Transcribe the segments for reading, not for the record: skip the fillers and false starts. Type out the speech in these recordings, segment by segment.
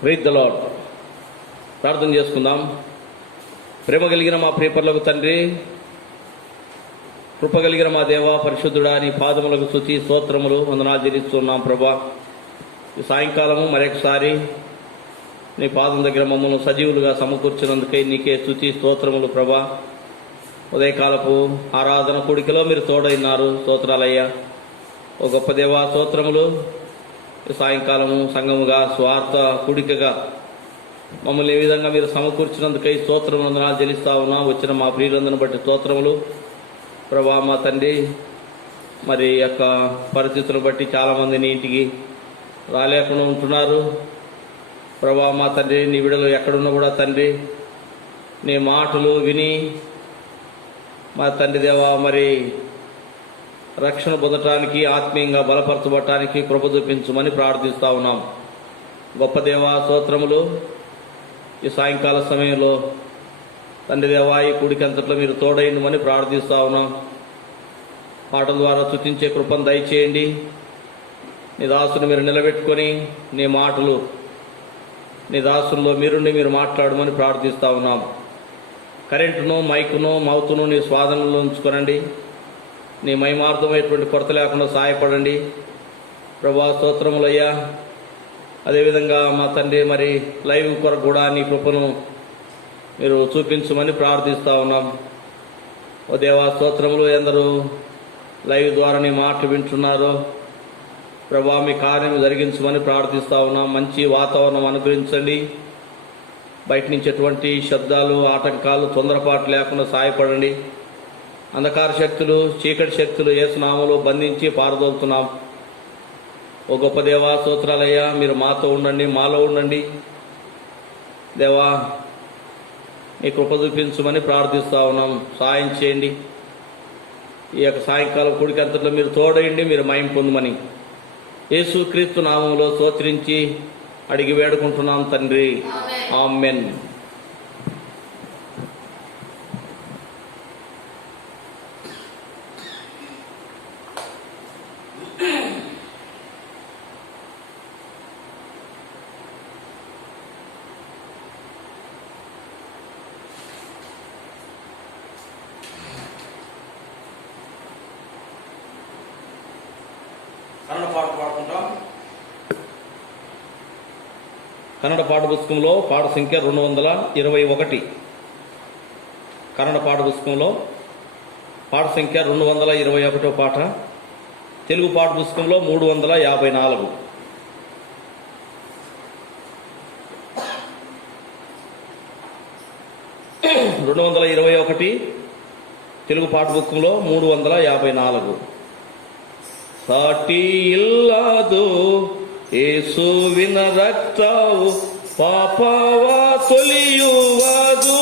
Praise the lord. ప్రార్థన చేసుకుందాం. ప్రేమ కలిగిన మా ప్రియపరులకు తండ్రి, కృప కలిగిన మా దేవ, పరిశుద్ధుడా, నీ పాదములకు స్తుతి స్తోత్రములు వందనాలు చెల్లిస్తున్నాం ప్రభా. ఈ సాయంకాలము మరొకసారి నీ పాదం దగ్గర మమ్మల్ని సజీవులుగా సమకూర్చినందుకై నీకే స్తుతి స్తోత్రములు ప్రభా. ఉదయకాలపు ఆరాధన కూడికలో మీరు తోడైనారు, స్తోత్రాలయ్యా. ఓ గొప్ప దేవా స్తోత్రములు. సాయంకాలము సంఘముగా స్వార్థ కూడికగా మమ్మల్ని ఏ విధంగా మీరు సమకూర్చినందుకై స్తోత్రములు వందనాలు చెల్లిస్తా ఉన్నా. వచ్చిన మా ప్రియులందరిని బట్టి స్తోత్రములు ప్రభా. మా తండ్రి, మరి యొక్క పరిస్థితులను బట్టి చాలామంది నీ ఇంటికి రాలేకుండా ఉంటున్నారు ప్రభా. మా తండ్రి, నీ విడలు ఎక్కడున్నా కూడా తండ్రి, నీ మాటలు విని మా తండ్రి దేవా మరి రక్షణ పొందటానికి, ఆత్మీయంగా బలపరచబడటానికి కృప చూపించమని ప్రార్థిస్తూ ఉన్నాం. గొప్ప దేవా స్తోత్రములు. ఈ సాయంకాల సమయంలో తండ్రి దేవా ఈ కూడికంతట్లో మీరు తోడైండమని ప్రార్థిస్తూ ఉన్నాం. పాటల ద్వారా స్తుతించే కృపను దయచేయండి. నీ దాసుని మీరు నిలబెట్టుకొని నీ మాటలు నీ దాసుల్లో మీరుండి మీరు మాట్లాడమని ప్రార్థిస్తూ ఉన్నాం. కరెంటును, మైకును, మౌతును నీ స్వాధీనంలో ఉంచుకోనండి. నీ మహిమార్థమైనటువంటి కొరత లేకుండా సహాయపడండి ప్రభా. స్తోత్రములయ్యా. అదేవిధంగా మా తండ్రి మరి లైవ్ కొరకు కూడా నీ కృపను మీరు చూపించమని ప్రార్థిస్తూ ఉన్నాం. ఓ దేవా స్తోత్రములు. ఎందరూ లైవ్ ద్వారా నీ మాటలు వింటున్నారో ప్రభా, మీ కార్యం జరిగించమని ప్రార్థిస్తూ ఉన్నాం. మంచి వాతావరణం అనుగ్రహించండి. బయట నుంచి ఎటువంటి శబ్దాలు, ఆటంకాలు, తొందరపాటు లేకుండా సహాయపడండి. అంధకార శక్తులు, చీకటి శక్తులు యేసు నామములో బంధించి పారదోలుతున్నాం. ఓ గొప్ప దేవా స్తోత్రాలయ్యా. మీరు మాతో ఉండండి, మాలో ఉండండి దేవా. మీ కృప చూపించమని ప్రార్థిస్తూ ఉన్నాం. సహాయం చేయండి. ఈ యొక్క సాయంకాలం కూడికంతట్లో మీరు తోడయండి, మీరు మహిమ పొందమని యేసు క్రీస్తు నామములో స్తోత్రించి అడిగి వేడుకుంటున్నాం తండ్రి. ఆమెన్. కన్నడ పాఠ పుస్తకంలో పాఠ సంఖ్య 221. కన్నడ పాఠ పుస్తకంలో పాఠ సంఖ్య 221 పాఠ. తెలుగు పాఠ పుస్తకంలో 354. తెలుగు పాఠ పుస్తకంలో 354. సాటి ఇల్లాదు ಯೇಸುವಿನ ರಕ್ತವು ಪಾಪವ ತೊಳೆಯುವುದು,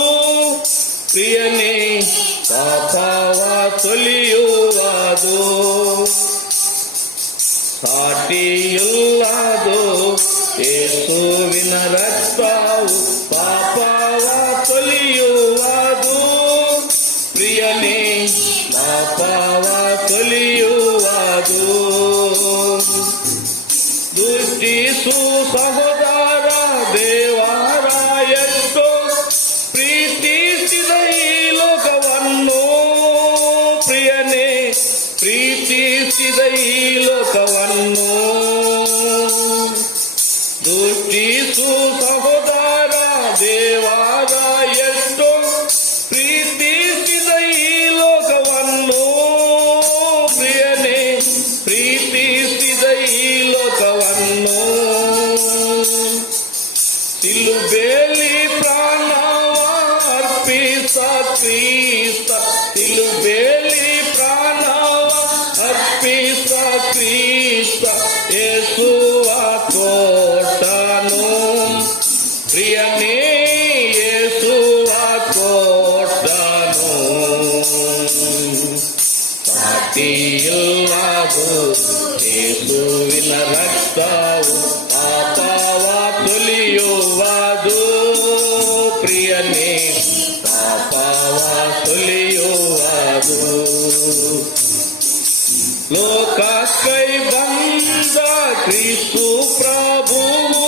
ಪ್ರಿಯನೇ ಪಾಪವ ತೊಳೆಯುವುದು. ಸಾಟಿಯಿಲ್ಲದು ಯೇಸುವಿನ ರಕ್ತವು ಪಾಪವ ತೊಳೆಯುವುದು, ಪ್ರಿಯನೇ ಪಾಪವ ತೊಳೆಯುವುದು. ದುಷ್ಟಿಸು ಸಹೋದರ ದೇವರಾಯಷ್ಟು ಪ್ರೀತಿಸಿದ ಈ ಲೋಕವನ್ನು, ಪ್ರಿಯನೇ ಪ್ರೀತಿಸಿದ ಈ ಲೋಕವನ್ನು. ದುಷ್ಟಿಸು ಸಹೋದರ ದೇವರಾಯಷ್ಟು ಪ್ರೀತಿಸಿದ ಈ ಲೋಕವನ್ನು, ಪ್ರಿಯನೇ ಪ್ರೀತಿಸಿದ ಈ ಲೋಕವನ್ನು. ಸಿಲುಬೆಯಲ್ಲಿ ಪ್ರಾಣವ ಅರ್ಪಿಸ ಕ್ರಿಸ್ತ, ಸಿಲುಬೆಯಲ್ಲಿ ಪ್ರಾಣವ ಅರ್ಪಿಸ ಕ್ರಿಸ್ತ ಯೇಸುವ ಕೊಟ್ಟನು, ಪ್ರಿಯನೇ ಯೇಸುವ ಕೊಟ್ಟನು. ಸಾಟಿಯಿಲ್ಲದು ಯೇಸುವಿನ ರಕ್ತವು ಪಾಪವ ತೊಳೆಯುವುದು, ಪ್ರಿಯನೇ ಪಾಪವ ತೊಳೆಯುವುದು. ಲೋಕಕ್ಕೈ ಬಂದ ಕ್ರಿಸ್ತು ಪ್ರಭುವು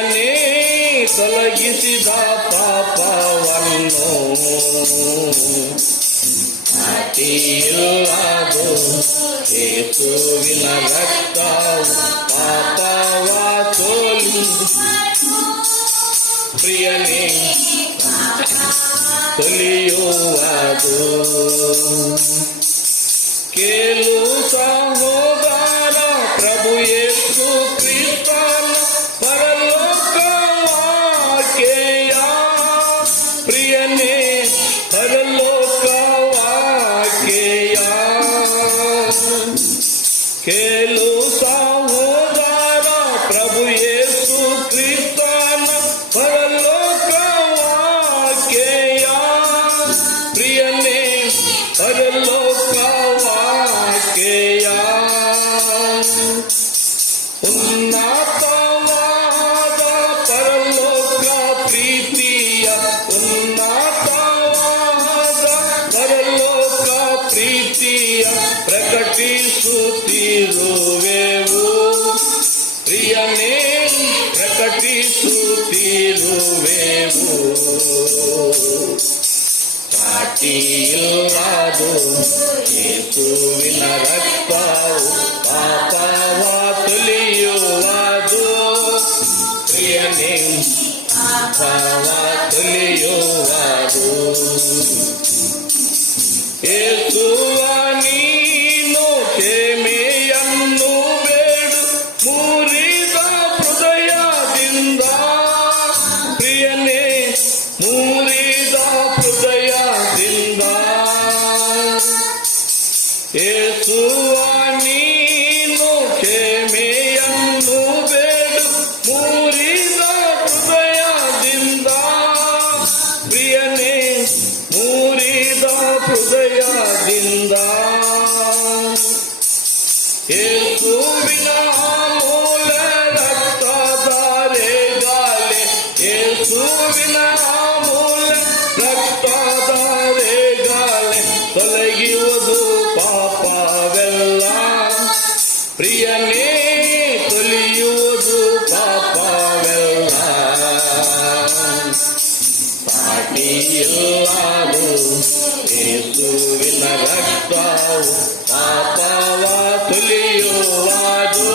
ಪ್ರಿಯನೇ ತೊಲಗಿಸಿದ ಪಾಪವನ್ನು ಅತಿಯಿಲ್ಲದು ಯೇಸುವಿನ ರಕ್ತವು ಪಾಪವ ಸೋಲಿ ಪ್ರಿಯನೇ ತೊಲಿಯುವುದು ಕೇಳು ಸಹೋದರ ಪ್ರಭು ಯೇಸು ಕ್ರಿಸ್ತನ ಪರಲೋಕವಾಕ್ಯೆಯ ಪ್ರಿಯನೇ ಪರಲೋಕವಾಕ್ಯೆಯ ಕೇಳು ಸಹೋದರ ಪ್ರಭು ಯೇಸು ಕ್ರಿಸ್ತನ ಪರಲೋಕವಾಕ್ಯೆಯ ಪ್ರಿಯನೇ ಪರಲೋಕವಾಕ್ಯೆಯ ಉನ್ನತವಾದ ಪರಲೋಕ ಪ್ರೀತಿಯ ಉನ್ನತವಾದ ಪರಲೋಕ ಪ್ರೀತಿಯ ಪ್ರಕಟಿಸುತ್ತಿರುವೆವು ಪ್ರಿಯನೇ ಪ್ರಕಟಿಸುತ್ತಿರುವೆವು ಸಾಟಿಯಿಲ್ಲದು ಯೇಸುವಿನ ರಕ್ತವು ಪಾಪವ ತೊಲಿಯುವುದು ಪ್ರಿಯನೇ ಪಾಪವ ತೊಲಿಯುವುದು ಯೇಸುವ ನೀನು ಕ್ಷಮೆಯನ್ನು ಬೇಡು ಮುರಿದ ಹೃದಯದಿಂದ ಪ್ರಿಯನೇ ಮುರಿದ ಹೃದಯದಿಂದ ಯೇಸುವ ನೀನು ಕ್ಷಮೆಯನ್ನು ಬೇಡು ಮುರಿದ ಹೃದಯದಿಂದ ಪ್ರಿಯನೇ ಮುರಿದ ಹೃದಯದಿಂದ ಯೇಸುವಿನ ಅಮೂಲ್ಯ ರಕ್ತಧಾರೆಗಾಲೆ ಯೇಸುವಿನ ಅಮೂಲ್ಯ ರಕ್ತಧಾರೆಗಾಲೆ ತೊಲಗಿಯುವುದು ಪಾಪವೆಲ್ಲ ಪ್ರಿಯನೇ ತೊಲಿಯುವುದು ಪಾಪವೆಲ್ಲ ಸಾಟಿಯಿಲ್ಲದು ಯೇಸುವಿನ ರಕ್ತವು ಪಾಪವ ತೊಲಿಯುವುದು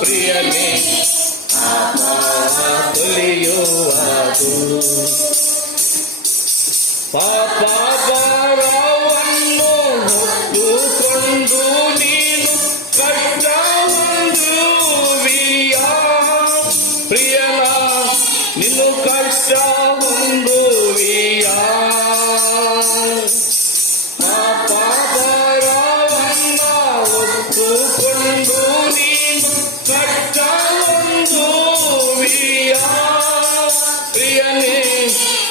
ಪ್ರಿಯನೇ ಪಾಪವ ತೊಲಿಯುವುದು ಪಾಪ ಭಾರವನ್ನು ಹೊತ್ತುಕೊಂಡು ನೀನು ಕಷ್ಟ ಹೊಂದುವಿಯ ಪ್ರಿಯನ ನೀನು ಕಷ್ಟ ಹೊಂದುವಿಯ ಪಾಪ ಭಾರವನ್ನು ಹೊತ್ತುಕೊಂಡು ನೀನು ಕಷ್ಟ ಹೊಂದುವಿಯ ಪ್ರಿಯನೇ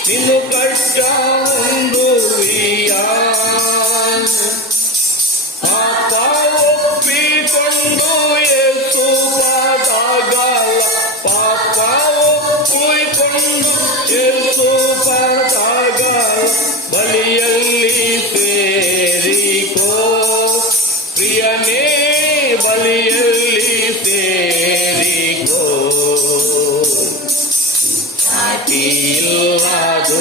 ನೀನು ಕಷ್ಟ ಹೊಂದುವಿಯ ಪಾಪ ಒಪ್ಪಿಕೊಂಡು ಯೇಸು ಪಾದಗಾಲ ಪಾಪ ಒಪ್ಪಿಕೊಂಡು ಯೇಸು ಪಾದಗಾಲ ಬಲಿಯಲ್ಲಿ ಸೇರಿಕೋ ಪ್ರಿಯನೇ ಬಲಿಯಲ್ಲಿ ಸೇರಿಕೋ ಸಾಟಿಯಿಲ್ಲದು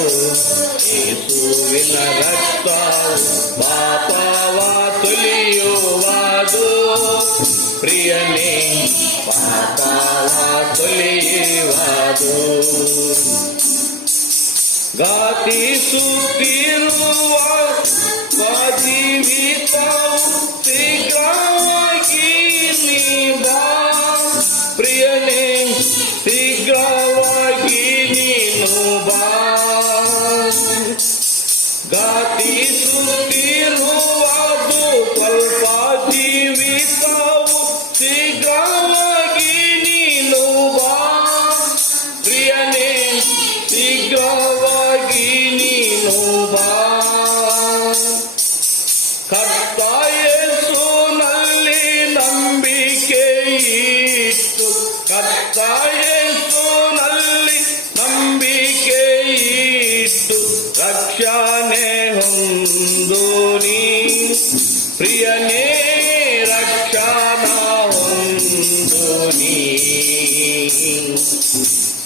ಯೇಸುವಿನ ರಕ್ತವು ಪಾಪವ ತೊಲಿಯುವುದು ಪ್ರಿಯನೇ ಪಾಪವ ತೊಲಿಯುವುದು ಘಾತಿಸುತ್ತಿರುವ ಜೀವಿತವು ಶೀಘ್ರವಾಗಿ ನೀ ಬಾ ಪ್ರಿಯನೇ ಶೀಘ್ರವಾಗಿ ನೀನು ಬಾ ಘಾತಿಸುತ್ತಿರುವುದು ಸ್ವಲ್ಪ ಜೀವಿತವು ಶೀಘ್ರವಾಗಿ ನೀನು ಬಾ ಪ್ರಿಯನೇ ಶೀಘ್ರವಾಗಿ ನೀನು ಬಾ ಕರ್ತ ಯೇಸುನಲ್ಲಿ ನಂಬಿಕೆ ಇಟ್ಟು ಕರ್ತ ಯೇಸುನಲ್ಲಿ ನಂಬಿಕೆ ಇಟ್ಟು ರಕ್ಷಣೆ ಹೊಂದು ನೀ ಪ್ರಿಯನೇ ರಕ್ಷಣಾ ಹೊಂದು ನೀ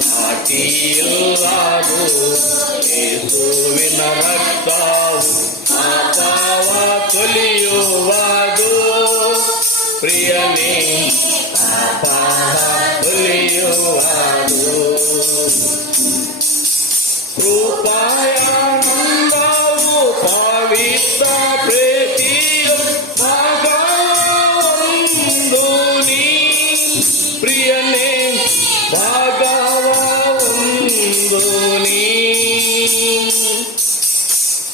ಸಾಟಿಯಿಲ್ಲದು ಯೇಸುವಿನ ರಕ್ತವು ಪಾಪವ ತೊಳೆಯುವುದು ಪ್ರಿಯನೇ ಪಾಪವ ತೊಳೆಯುವುದು ಕೃಪಯಾನಂದವು ಪವಿತ್ರ ಪ್ರೀತಿಯು ಭಾಗವೊಂದು ನೀ ಪ್ರಿಯನೇ ಭಾಗವೊಂದು ನೀ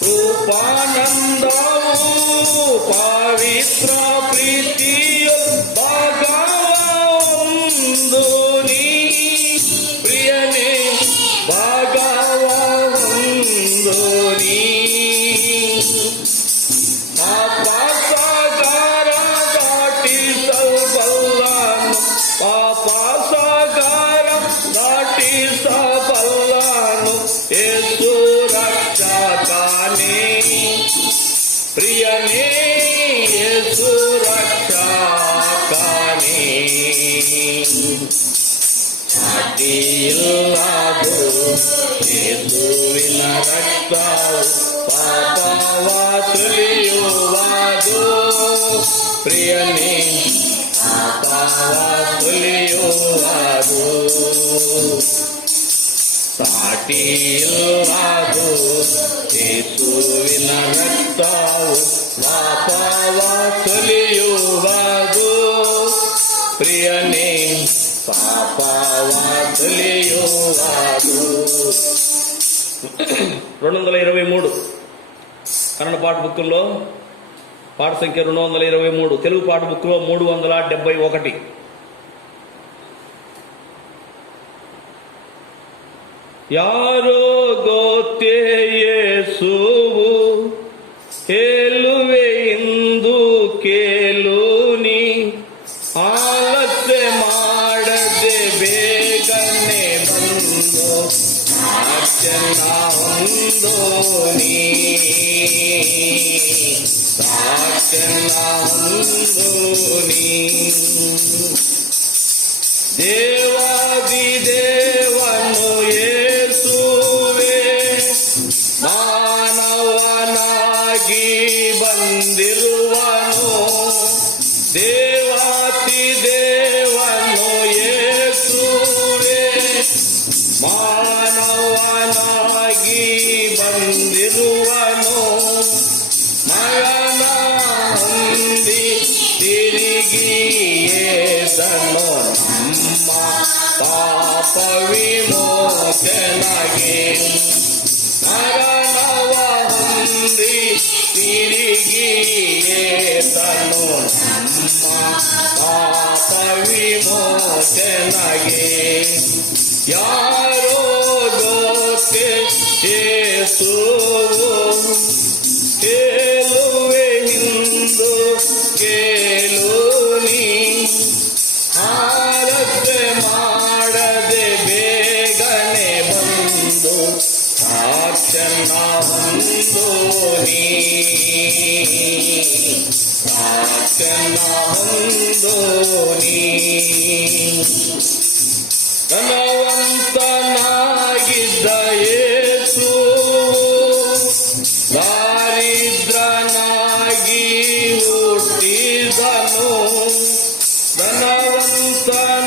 ಕೃಪಾನಂದವು ಪವಿತ್ರ ಪ್ರೀತಿಯು ಭಾಗವೊಂದು ನೀ ಪ್ರಿಯನೇ ಭಾಗವೊಂದು ನೀ ಪಾಪಸಾಗರ ದಾಟಿಸಬಲ್ಲನು ಪಾಪಸಾಗರ ದಾಟಿಸಬಲ್ಲನು ಯೇಸು ರಕ್ಷಕನೇ ಪ್ರಿಯನೇ ಯೇಸು ರಕ್ಷಕನೇ ಸಾಟಿಯಿಲ್ಲದು ಯೇಸುವಿನ ರಕ್ತವು ಪಾಪವ ತೊಳೆಯುವುದು ಪ್ರಿಯನೇ ಪಾಪವ ತೊಳೆಯುವುದು ಸಾಟಿಯಿಲ್ಲದು ಯೇಸುವಿನ ರಕ್ತವು ಪಾಪವ ತೊಳೆಯುವುದು ಪ್ರಿಯನೇ ಪಾಪವ ತೊಳೆಯುವುದು 223 కన్నడ పాట బుక్లో పాట సంఖ్య 223 తెలుగు పాట బుక్లో 371 ಯಾರೋ ಗೊತ್ತೇ ಯೇಸುವು ಹೇಳುವೆ ಇಂದು ಕೇಳು ನೀ ಆಲಸ್ಯ ಮಾಡದೆ ಬೇಗನೆ ಬಂದು ಸಾಕ್ಷನ ಹೊಂದೋ ನೀ ಸಾಕ್ಷನ ಹೊಂದೋ ನೀ ದೇವಾದಿ ದೇವನು ಯೇಸುವೆ ಮಾನವನಾಗಿ ಬಂದಿರುವನು ದೇವಾತಿ ದೇವನು ಯೇಸುವೆ ಮಾನವನಾಗಿ ಬಂದಿರುವನು ಮಗನ ಹೊಂದಿ ತಿರುಗಿ ಏದನು ನಮ್ಮ ಪಾಪ ವಿಮೋಚನೆಗೆ ಮರಣವ ಹೊಂದಿ ತಿರುಗಿ ಏದನು ನಮ್ಮ ಪಾಪ ವಿಮೋಚನೆಗೆ ಯಾರೋ ಗೊತ್ತೇ ಯೇಸುವು ಹೇಳುವೆ ಇಂದು ಕೇಳು ನೀ ಆಲಸ್ಯ ಮಾಡದೆ ಬೇಗನೆ ಬಂದು ಸಾಕ್ಷನ ಹೊಂದೋ ನೀ ಸಾಕ್ಷನ ಹೊಂದೋ ನೀ ಧನವಂತನಾಗಿದ್ದ ಯೇಸು ದಾರಿದ್ರನಾಗಿ ಹುಟ್ಟಿದನು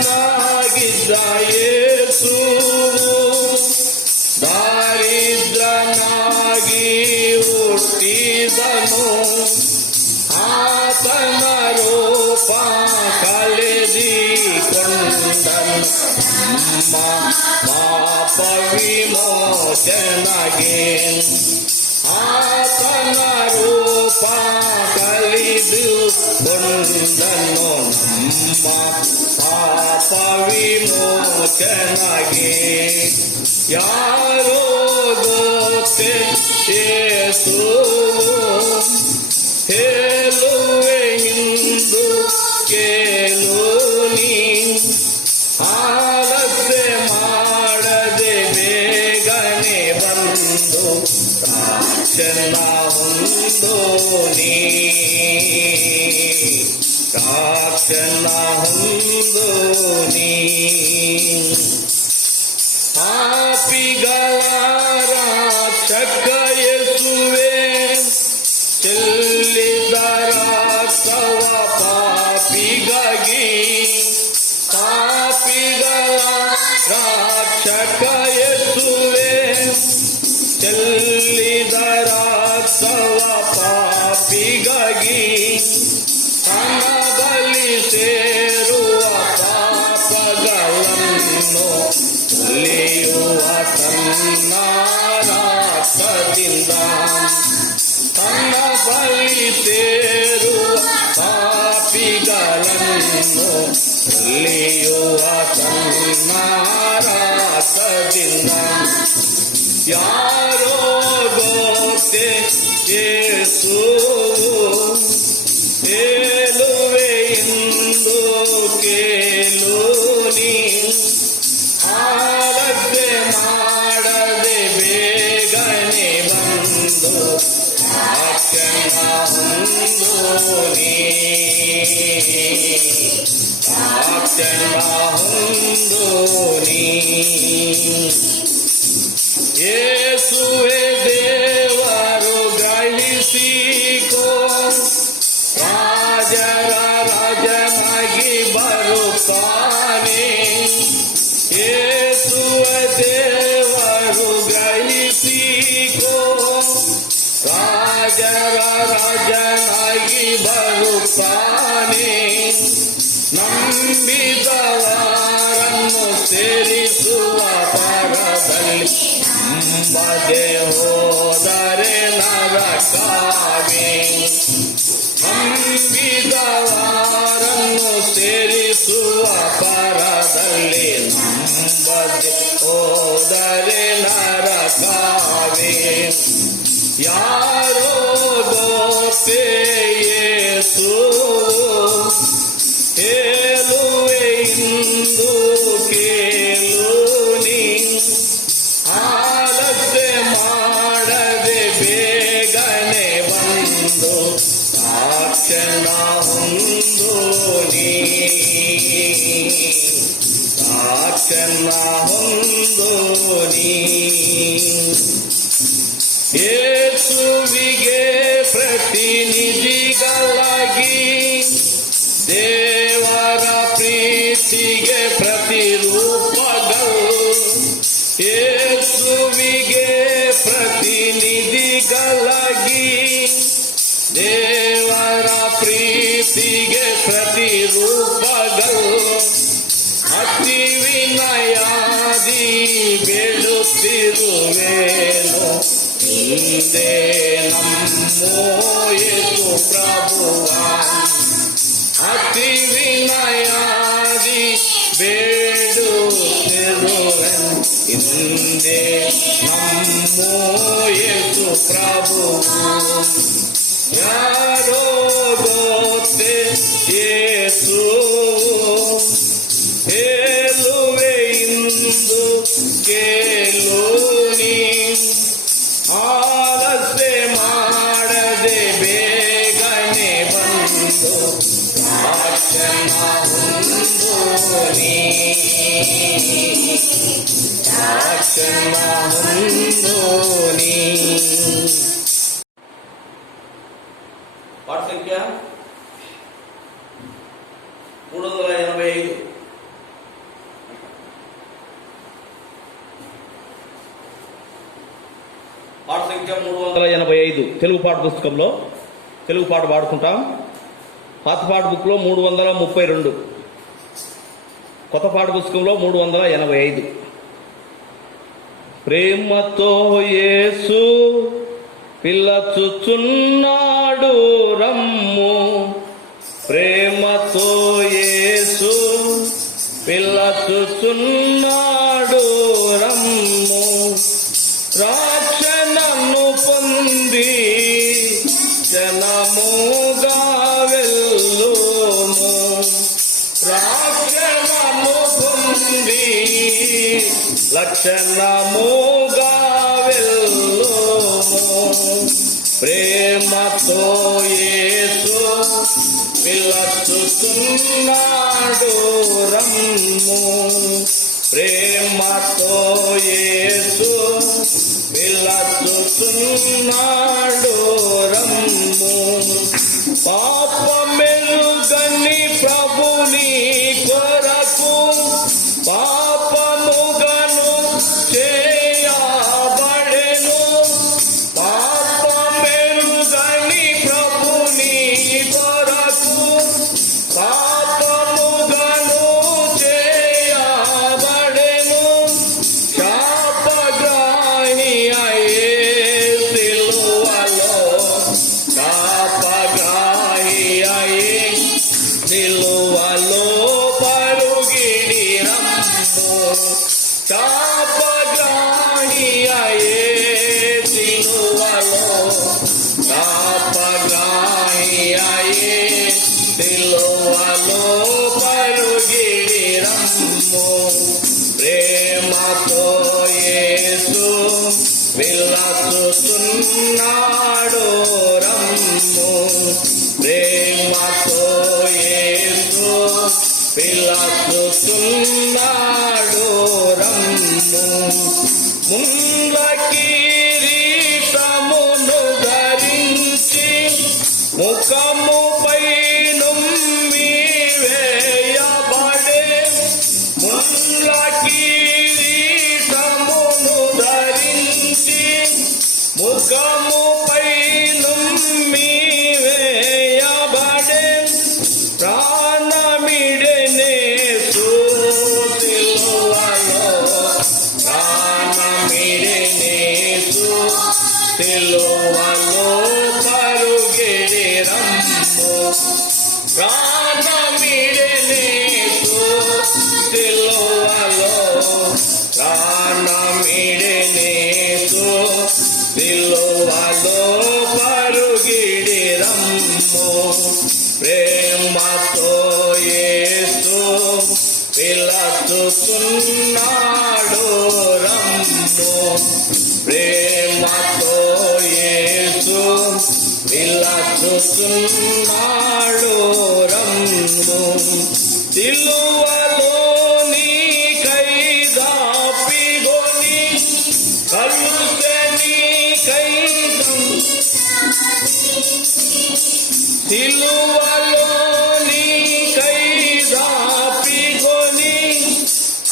ಧನವಂತನಾಗಿದ್ದ ಯೇಸು ದಾರಿದ್ರನಾಗಿ ಹುಟ್ಟಿದನು ಆತನ ರೂಪ ಕಳೆದಿಕೊಂಡನು ನಮ್ಮ ಪಾಪ ವಿಮೋಚನೆಗೆ ಆತನ ರೂಪ ಕಳೆದುಕೊಂಡನು ನಮ್ಮ ಪಾಪ ವಿಮೋಚನೆಗೆ ಯಾರೋ ಗೊತ್ತೇ ಯೇಸುವು ಹೇಳುವೆ ಇಂದು ಕೇಳು ನೀ ಆಲಸ್ಯ ಮಾಡದೆ ಬೇಗನೆ ಬಂದು ಸಾಕ್ಷನ ಹೊಂದೋ ನೀ ಸಾಕ್ಷನ ಹೊಂದೋ ನೀ ಪಾಪಿಗಳ ರಕ್ಷಕ ಯೇಸುವೇ, ಚೆಲ್ಲಿದ ರಕ್ತವ ಪಾಪಿಗಾಗಿ. ಪಾಪಿಗಳ ರಕ್ಷಕ ಯೇಸುವೇ, ಚೆಲ್ಲಿದ ರಕ್ತವ ಪಾಪಿಗಾಗಿ. ತನ್ನ ಬಲಿ ಸೇರುವ ಪಾಪಗಳನ್ನು ಒಲಿಯುವ ತನ್ನ ರಕ್ತದಿಂದ. ತನ್ನ ಬಲಿ ಸೇರುವ ಪಾಪಿಗಳನ್ನು ಒಲಿಯುವ ತನ್ನ ರಕ್ತದಿಂದ. ಯಾರೋ ಗೊತ್ತೇ ಯೇಸು, ಹೇಳುವೆ ಇಂದು ಕೇಳು ನೀ. ಆಲಸ್ಯ ಮಾಡದೆ ಬೇಗನೆ ಬಂದು ರಕ್ಷಣ ಹೊಂದು ನೀ. ರಕ್ಷಣ ಹೊಂದು ನೀ. ಯೇಸುವೆ ದೇವರು ಗ್ರಹಿಸಿಕೋ, ರಾಜರ ರಾಜನಾಗಿ ಬರುತ್ತಾನೆ. ಯೇಸುವೆ ದೇವರು ಗ್ರಹಿಸಿಕೋ, ರಾಜರ ರಾಜನಾಗಿ ಬರುತ್ತಾನೆ. ನಂಬಿದವರನ್ನು ಸೇರಿಸುವ ಪರದಲ್ಲಿ, ನಂಬದೆ ಹೋದರೆ ನರಕವೇ. ನಂಬಿದವರನ್ನು ಸೇರಿಸುವ ಪರದಲ್ಲಿ, ನಂಬದೆ ಹೋದರೆ ನರಕವೇ. ಯಾರೋ ಗೊತ್ತೇ ಯೇಸು, ಹೇಳುವೆ ಇಂದು ಕೇಳು ನೀ. ಆಲಸ್ಯ ಮಾಡದೆ ಬೇಗನೆ ಬಂದು ರಕ್ಷಣ ಹೊಂದು ನೀ. ರಕ್ಷಣ ಹೊಂದು ನೀ. ಯೇಸುವಿಗೆ ಪ್ರತಿನಿಧಿಗಳಾಗಿ, ದೇವರ ಪ್ರೀತಿಗೆ ಪ್ರತಿರೂಪಗಳು. ಯೇಸುವಿಗೆ ಪ್ರತಿನಿಧಿಗಳಾಗಿ, ದೇವರ ಪ್ರೀತಿಗೆ ಪ್ರತಿರೂಪಗಳು. ಅತಿ ವಿನಯಾದಿ ಬೇಡುತ್ತಿರುವೇನು, ಹಿಂದೆ ನಮ್ಮೋ ಯೇಸು ಪ್ರಭುವ. ಅತಿ ವಿನಯಾದಿ ಬೇಡುತ್ತಿರುವೆನು, ಹಿಂದೆ ನಮ್ಮೋ ಯೇಸು ಪ್ರಭುವ. ಯಾರೋ ಗೊತ್ತೇ ಯೇಸು, ಹೇಳುವೆ ಇಂದು ಕೇಳು ನೀ. ಆಲಸ್ಯ ಮಾಡದೆ ಬೇಗನೆ ಬಂದು ರಕ್ಷಣ ಹೊಂದು ನೀ. ರಕ್ಷಣ ಹೊಂದು ನೀ. ಪಾಠ ಸಂಖ್ಯೆ 385. పాఠ సంఖ్య 385 తెలుగు పాఠ పుస్తకంలో తెలుగు పాట పాడుకుంటాం. పాత పాఠ బుక్లో 332, కొత్త పాఠ పుస్తకంలో 385. ప్రేమతో యేసు పిలచుచున్నాడు రమ్ము, ప్రేమతో యేసు పిలచుచున్నాడు రమ్ము. రక్షణను పొంది జనముగా వెళ్ళుము, రక్షణను పొంది లక్షణముగా వెళ్ళుము. ప్రేమతో యేసు పిలచుచున్నాడు రమ్ము, ప్రేమతో యేసు పిలచుచున్నాడు రమ్ము. పాపమెరుగని ప్రభుని కొరకు పాపముగను చేయబడెను. పాపమెరుగని ప్రభుని కొరకు పాపముగను చేయబడెను. శాపగ్రాహి అయ్యే సిలువలో, శాపగ్రాహి అయ్యే సిలువలో పరుగిడి రమ్ము. శాపగ్రాహి అయ్యే సిలువలో, శాపగ్రాహి అయ్యే సిలువలో పరుగిడి రమ్ము. ప్రేమతో యేసు పిలచుచున్నాడు రమ్ము. ప్రేమతో యేసు పిలచుచున్నాడు రమ్ము. ముళ్ళ కిరీటమును ధరించి ముఖముపై నుమ్మి వేయబడే. ముళ్ళ కిరీటమును ధరించి ముఖముపై నుమ్మి వేయబడే. ప్రాణమిడెనేసు సిలువలో, ప్రాణమిడెనేసు సిలువలో పరుగిడి రమ్ము. ప్రాణమిడెనేసు సిలువలో, ప్రాణమిడెనేసు సిలువలో పరుగిడి రమ్ము. ప్రేమతో యేసు పిలచుచున్నాడు రమ్ము. ప్రేమతో యేసు పిలచుచున్నాడు రమ్ము. సిలువలో నీకై దాపిగొని కలుసెనీకై సిలువలో నీకై దాపిగొని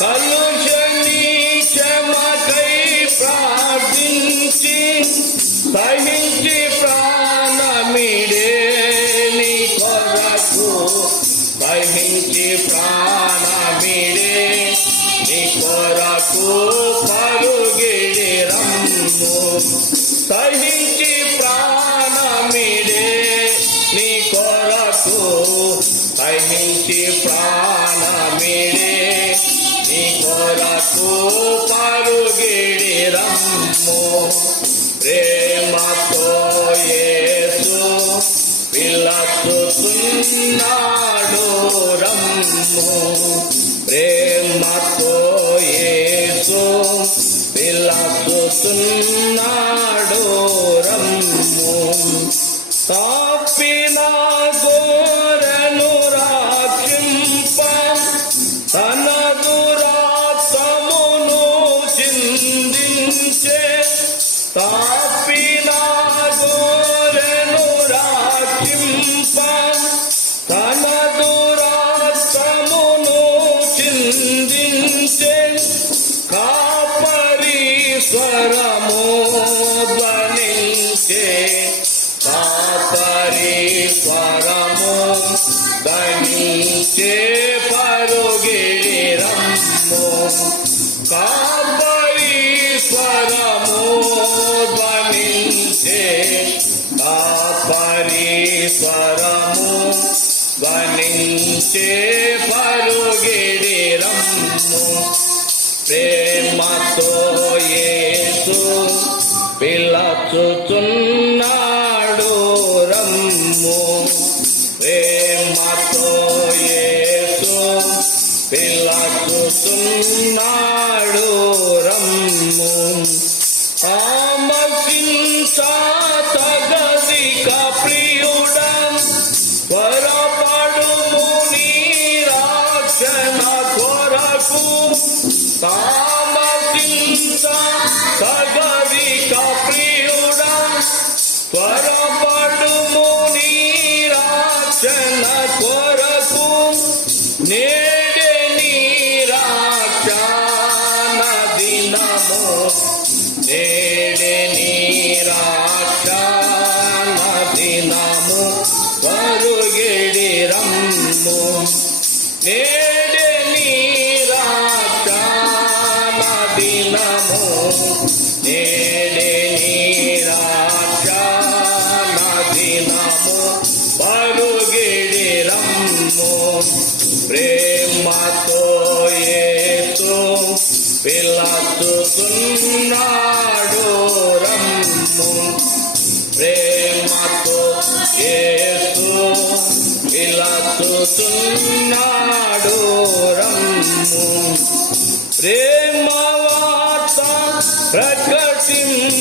కలుషని క్షమకై ప్రార్థించి సహించి ప్రాణమిడే నీ కొరకు, సహించి ప్రాణమిడే నీ కొరకు పరుగిడి రమ్ము. సహించి ప్రాణమిడే నీ కొరకు, సహించి ప్రాణమిడే నీ కొరకు పరుగిడి రమ్ము. ప్రేమతో యేసు పిలచుచున్నాడు రమ్ము. ప్రేమతో యేసు పిలచుచున్నాడు రమ్ము. తాపిన గోరెను రక్షింప తన దురాత్మను చిందించే. తాపిన గోరెను రక్షింప తన దురాత్మను చిందించే. కాపరి స్వరము ధ్వనించే. కాపరి స్వరము ధ్వనించే పరుగిడి రమ్ము. కాపరి స్వరము ధ్వనించే. కాపరి స్వరము ధ్వనించే పరుగిడి రమ్ము. ప్రేమతో యేసు పిలచుచున్నాడు రమ్ము. ప్రేమతో యేసు పిలచుచున్నాడు రమ్ము. ఆమసించతగదిక ప్రియుడా త్వరపడుము నీ రక్షణ కొరకు. తామసించ సగవిక ప్రియుడా త్వరపడుము నీ రక్షణ కొరకు నేడే నీ రక్షణ దినము నేడే నీ రక్షణ దినము పరుగెడి రమ్ము నేడే నీ రక్షణ దినము నేడే నీ రక్షణ దినము పరుగెడి రమ్ము ప్రేమతో యేసు పిలుస్తున్నాడు రమ్ము ప్రేమతో యేసు పిలుస్తున్నాడు రమ్ము ప్రేమ వార్త ప్రకటింపబడే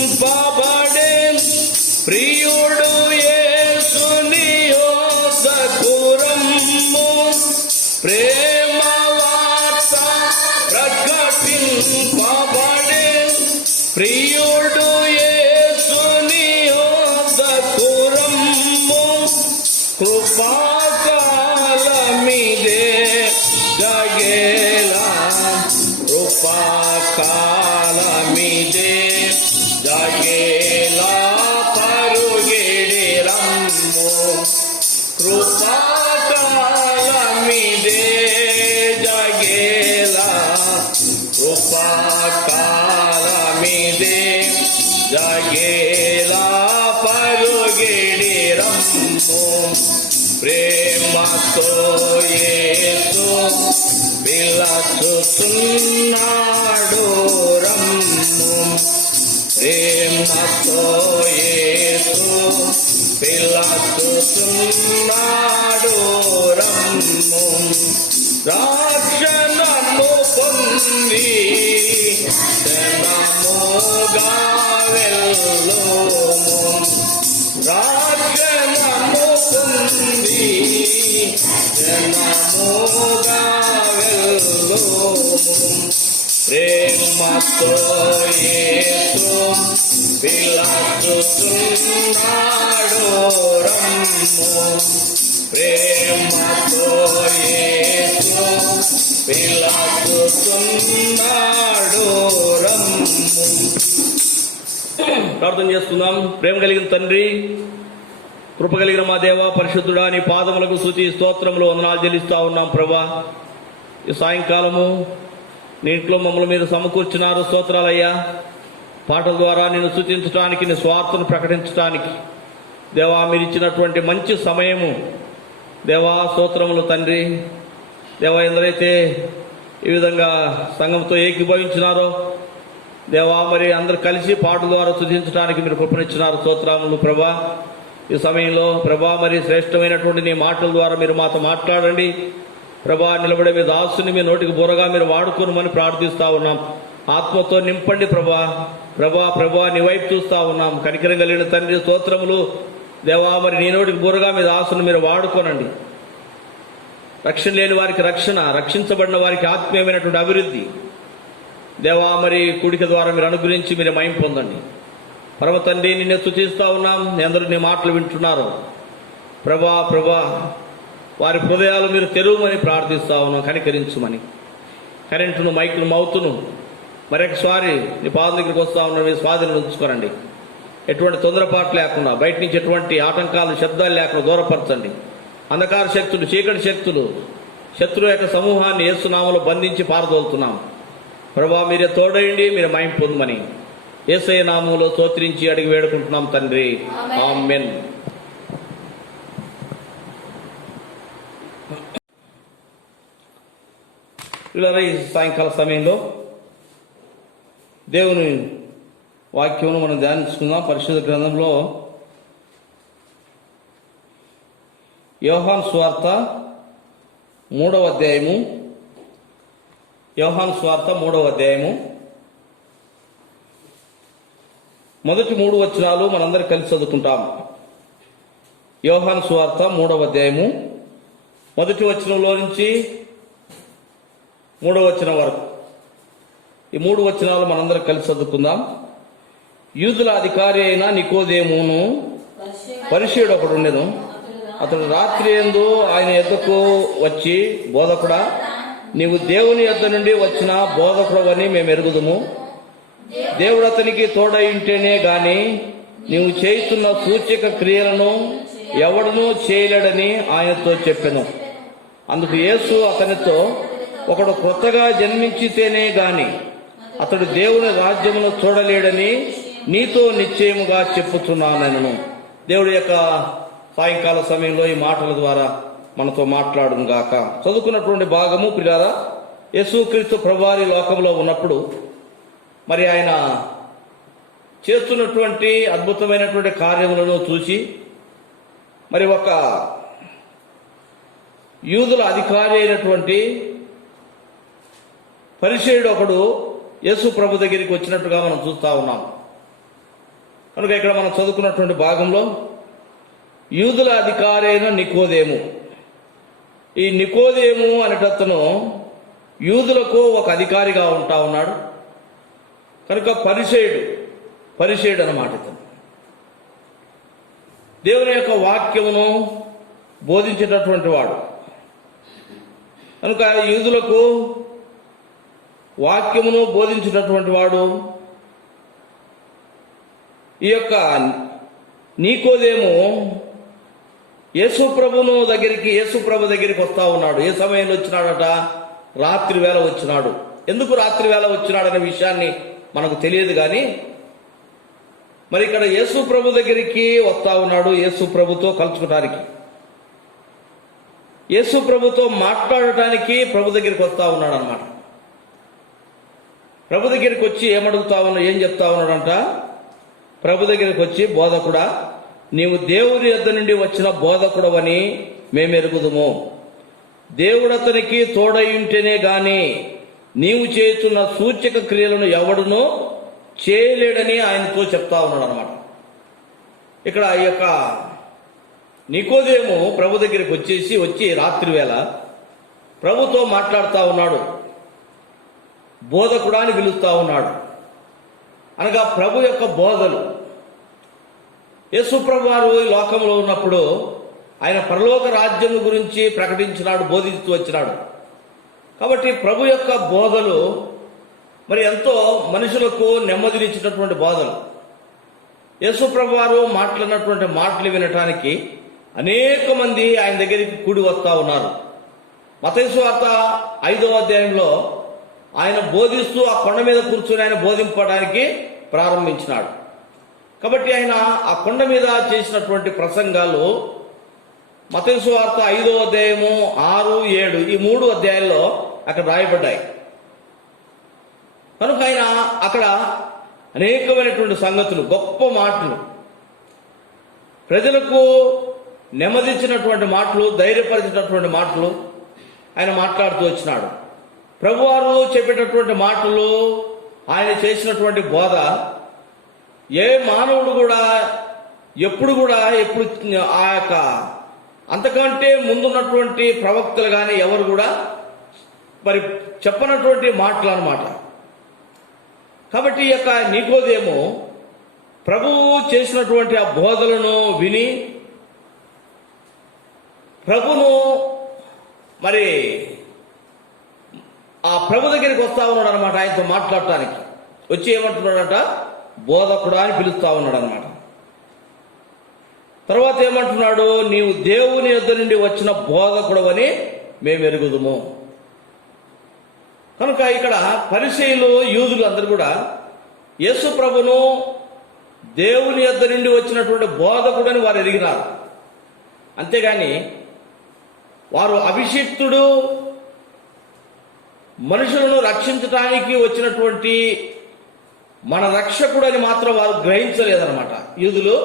ప్రియుడు యేసుని యొద్దకు రమ్ము ప్రేమ వార్త ప్రకటింపబడే ప్రియుడు యేసుని యొద్దకు రమ్ము కృపాకాలమిదే జగేలా కృపాకాలమిదే జగేలా పరుగెడి రమ్ము కృపాకాలమిదే జగేలా కృపాకాలమిదే జగేలా పరుగెడి రమ్ము ప్రేమతో యేసు పిలుస్తున్నాడు రమ్ము ప్రేమతో యేసు పిలుస్తున్నాడు రమ్ము రక్షణను పొంది క్షణముగా వెళ్ళుము రక్షణను పొంది క్షణముగా వెళ్ళుము ప్రేమతో యేసు పిలుస్తున్నాడు రమ్ము ప్రేమతో యేసు పిలుస్తున్నాడు రమ్ము ప్రార్థన చేసుకుందాం. ప్రేమ కలిగిన తండ్రి, కృప కలిగిన మా దేవ, పరిశుద్ధుడా, నీ పాదములకు స్తుతి స్తోత్రములు వందనాలు చెల్లిస్తా ఉన్నాం ప్రభా. ఈ సాయంకాలము నీ ఇంట్లో మమ్మల్ని మీరు సమకూర్చున్నారు, స్తోత్రాలయ్యా. పాటల ద్వారా నిన్ను స్తుతించడానికి, నీ స్వార్థను ప్రకటించడానికి దేవా మీరు ఇచ్చినటువంటి మంచి సమయము దేవా, స్తోత్రములు తండ్రి. దేవా, ఎందరైతే ఈ విధంగా సంఘంతో ఏకీభవించినారో దేవా, మరి అందరు కలిసి పాటల ద్వారా స్తుతించడానికి మీరు కృపనిచ్చినారు, స్తోత్రములు ప్రభా. ఈ సమయంలో ప్రభా మరి శ్రేష్టమైనటువంటి నీ మాటల ద్వారా మీరు మాతో మాట్లాడండి ప్రభా. నిలబడే మీ దాసుని మీ నోటికి బుర్రగా మీరు వాడుకోనమని ప్రార్థిస్తా ఉన్నాం. ఆత్మతో నింపండి ప్రభా. ప్రభా ప్రభా నీ వైపు చూస్తా ఉన్నాం. కనికరం కలిగిన తండ్రి, స్తోత్రములు దేవా. మరి నీ నోటికి బుర్రగా మీ దాసుని మీరు వాడుకోనండి. రక్షణ లేని వారికి రక్షణ, రక్షించబడిన వారికి ఆత్మీయమైనటువంటి అభివృద్ధి దేవా మరి కూడిక ద్వారా మీరు అనుగ్రహించి మీరు మహిమ పొందండి. పరమ తండ్రి, నిన్ను స్తుతిస్తా ఉన్నాం. అందరూ నీ మాటలు వింటున్నారు ప్రభా. ప్రభా వారి హృదయాలు మీరు తెరువమని ప్రార్థిస్తా ఉన్నాం, కనికరించమని. కరెంటును, మైకును, మౌతును మరొకసారి నీ పాదం దగ్గరికి వస్తా ఉన్నాం, మీ స్వాధీనం ఉంచుకోనండి. ఎటువంటి తొందరపాటు లేకుండా, బయట నుంచి ఎటువంటి ఆటంకాలు, శబ్దాలు లేకుండా దూరపరచండి. అంధకార శక్తులు, చీకటి శక్తులు, శత్రువు యొక్క సమూహాన్ని యేసునామములో బంధించి పారదోలుతున్నాం ప్రభా. మీరే తోడయండి, మీరు మహిమ పొందమని యేసయ్య నామములో స్తోత్రించి అడిగి వేడుకుంటున్నాం తండ్రి, ఆమేన్. ఈ సాయంకాల సమయంలో దేవుని వాక్యమును మనం ధ్యానించుకుందాం. పరిశుద్ధ గ్రంథంలో యోహాను సువార్త 3వ అధ్యాయము, యోహాను సువార్త 3వ అధ్యాయము మొదటి 3 వచనాలు మనందరం కలిసి చదువుకుంటాం. యోహాను సువార్త 3వ అధ్యాయము మొదటి వచనంలో నుంచి 3వ వచనం వరకు. ఈ 3 వచనాలు మనందరం కలిసి చదువుకుందాం. యూదుల అధికారి అయిన నికోదేమును పరిసయ్యుడు ఒకడు ఉండెను. అతడు రాత్రి యందు ఆయన యొద్దకు వచ్చి, బోధకుడా, నీవు దేవుని యొద్ద నుండి వచ్చిన బోధకుడవని మేము ఎరుగుదుము. దేవుడు అతనికి తోడై ఉంటేనే గాని నీవు చేస్తున్న సూచక క్రియలను ఎవడనూ చేయలేడని ఆయనతో చెప్పెను. అందుకు యేసు అతనితో, ఒకడు కొత్తగా జన్మించితేనే గాని అతడు దేవుని రాజ్యమును చూడలేడని నీతో నిశ్చయముగా చెప్పుచున్నాను. దేవుడి యొక్క సాయంకాల సమయంలో ఈ మాటల ద్వారా మనతో మాట్లాడును గాక. చదువుకున్నటువంటి భాగము ప్రియులారా, యేసుక్రీస్తు ప్రభువారి లోకంలో ఉన్నప్పుడు మరి ఆయన చేస్తున్నటువంటి అద్భుతమైనటువంటి కార్యములను చూసి మరి ఒక యూదుల అధికారి అయినటువంటి పరిసయ్యుడు ఒకడు యేసు ప్రభు దగ్గరికి వచ్చినట్టుగా మనం చూస్తా ఉన్నాం. కనుక ఇక్కడ మనం చదువుకున్నటువంటి భాగంలో యూదుల అధికారి అయిన నికోదేము, ఈ నికోదేము అనేటతను యూదులకు ఒక అధికారిగా ఉంటా ఉన్నాడు. కనుక పరిసయ్యుడు అన్నమాట ఇతను. దేవుని యొక్క వాక్యమును బోధించేటటువంటి వాడు. కనుక యూదులకు వాక్యమును బోధించినటువంటి వాడు. ఈ యొక్క నికోదేము యేసు ప్రభు దగ్గరికి వస్తా ఉన్నాడు. ఏ సమయంలో వచ్చినాడట? రాత్రి వేళ వచ్చినాడు. ఎందుకు రాత్రి వేళ వచ్చినాడనే విషయాన్ని మనకు తెలియదు కానీ మరి ఇక్కడ యేసు ప్రభు దగ్గరికి వస్తా ఉన్నాడు. యేసు ప్రభుతో కలుసుకోవడానికి, యేసు ప్రభుతో మాట్లాడటానికి ప్రభు దగ్గరికి వస్తా ఉన్నాడు అనమాట. ప్రభు దగ్గరికి వచ్చి ఏం చెప్తా ఉన్నాడంట? ప్రభు దగ్గరికి వచ్చి, బోధకుడా, నీవు దేవుని యొద్ద నుండి వచ్చిన బోధకుడవని మేమెరుగుదుము. దేవుడు అతనికి తోడై ఉంటేనే గాని నీవు చేస్తున్న సూచక క్రియలను ఎవడునూ చేయలేడని ఆయనతో చెప్తా ఉన్నాడు అనమాట. ఇక్కడ ఈ యొక్క నికోదేము ప్రభు దగ్గరికి వచ్చి రాత్రి వేళ ప్రభుతో మాట్లాడుతూ ఉన్నాడు. బోధకుడా అని పిలుస్తా ఉన్నాడు. అనగా ప్రభు యొక్క బోధలు. యేసు ప్రభు వారు ఈ లోకంలో ఉన్నప్పుడు ఆయన పరలోక రాజ్యం గురించి ప్రకటించినాడు, బోధిస్తూ వచ్చినాడు. కాబట్టి ప్రభు యొక్క బోధలు మరి ఎంతో మనుషులకు నెమ్మదినిచ్చినటువంటి బోధలు. యేసు ప్రభు వారు మాట్లాడినటువంటి మాటలు వినటానికి అనేక మంది ఆయన దగ్గరికి కూడి వస్తా ఉన్నారు. మత్తయి సువార్త 5వ అధ్యాయంలో ఆయన బోధిస్తూ ఆ కొండ మీద కూర్చొని ఆయన బోధింపడానికి ప్రారంభించినాడు. కాబట్టి ఆయన ఆ కొండ మీద చేసినటువంటి ప్రసంగాలు మత్తయి సువార్త 5వ అధ్యాయము 6, 7 ఈ 3 అధ్యాయాల్లో అక్కడ రాయబడ్డాయి. కనుక ఆయన అక్కడ అనేకమైనటువంటి సంగతులు, గొప్ప మాటలు, ప్రజలకు నెమ్మదించినటువంటి మాటలు, ధైర్యపరిచినటువంటి మాటలు ఆయన మాట్లాడుతూ వచ్చినాడు. ప్రభువారు చెప్పేటటువంటి మాటలు, ఆయన చేసినటువంటి బోధ ఏ మానవుడు కూడా ఎప్పుడు ఆ యొక్క అంతకంటే ముందున్నటువంటి ప్రవక్తలు కానీ ఎవరు కూడా మరి చెప్పనటువంటి మాటలు అన్నమాట. కాబట్టి ఈ యొక్క నికోదేము ప్రభువు చేసినటువంటి ఆ బోధలను విని ప్రభును మరి ఆ ప్రభు దగ్గరికి వస్తా ఉన్నాడు అనమాట. ఆయనతో మాట్లాడటానికి వచ్చి ఏమంటున్నాడట? బోధకుడా అని పిలుస్తా ఉన్నాడు అనమాట. తర్వాత ఏమంటున్నాడు? నీవు దేవుని యొద్ద నుండి వచ్చిన బోధకుడవని మేము ఎరుగుదుము. కనుక ఇక్కడ పరిసయ్యులు, యూదులు అందరూ కూడా యేసు ప్రభును దేవుని యొద్ద నుండి వచ్చినటువంటి బోధకుడని వారు ఎరిగినారు. అంతేగాని వారు అభిషిక్తుడు, మనుషులను రక్షించడానికి వచ్చినటువంటి మన రక్షకుడు అని మాత్రం వారు గ్రహించలేదన్నమాట. యూదులు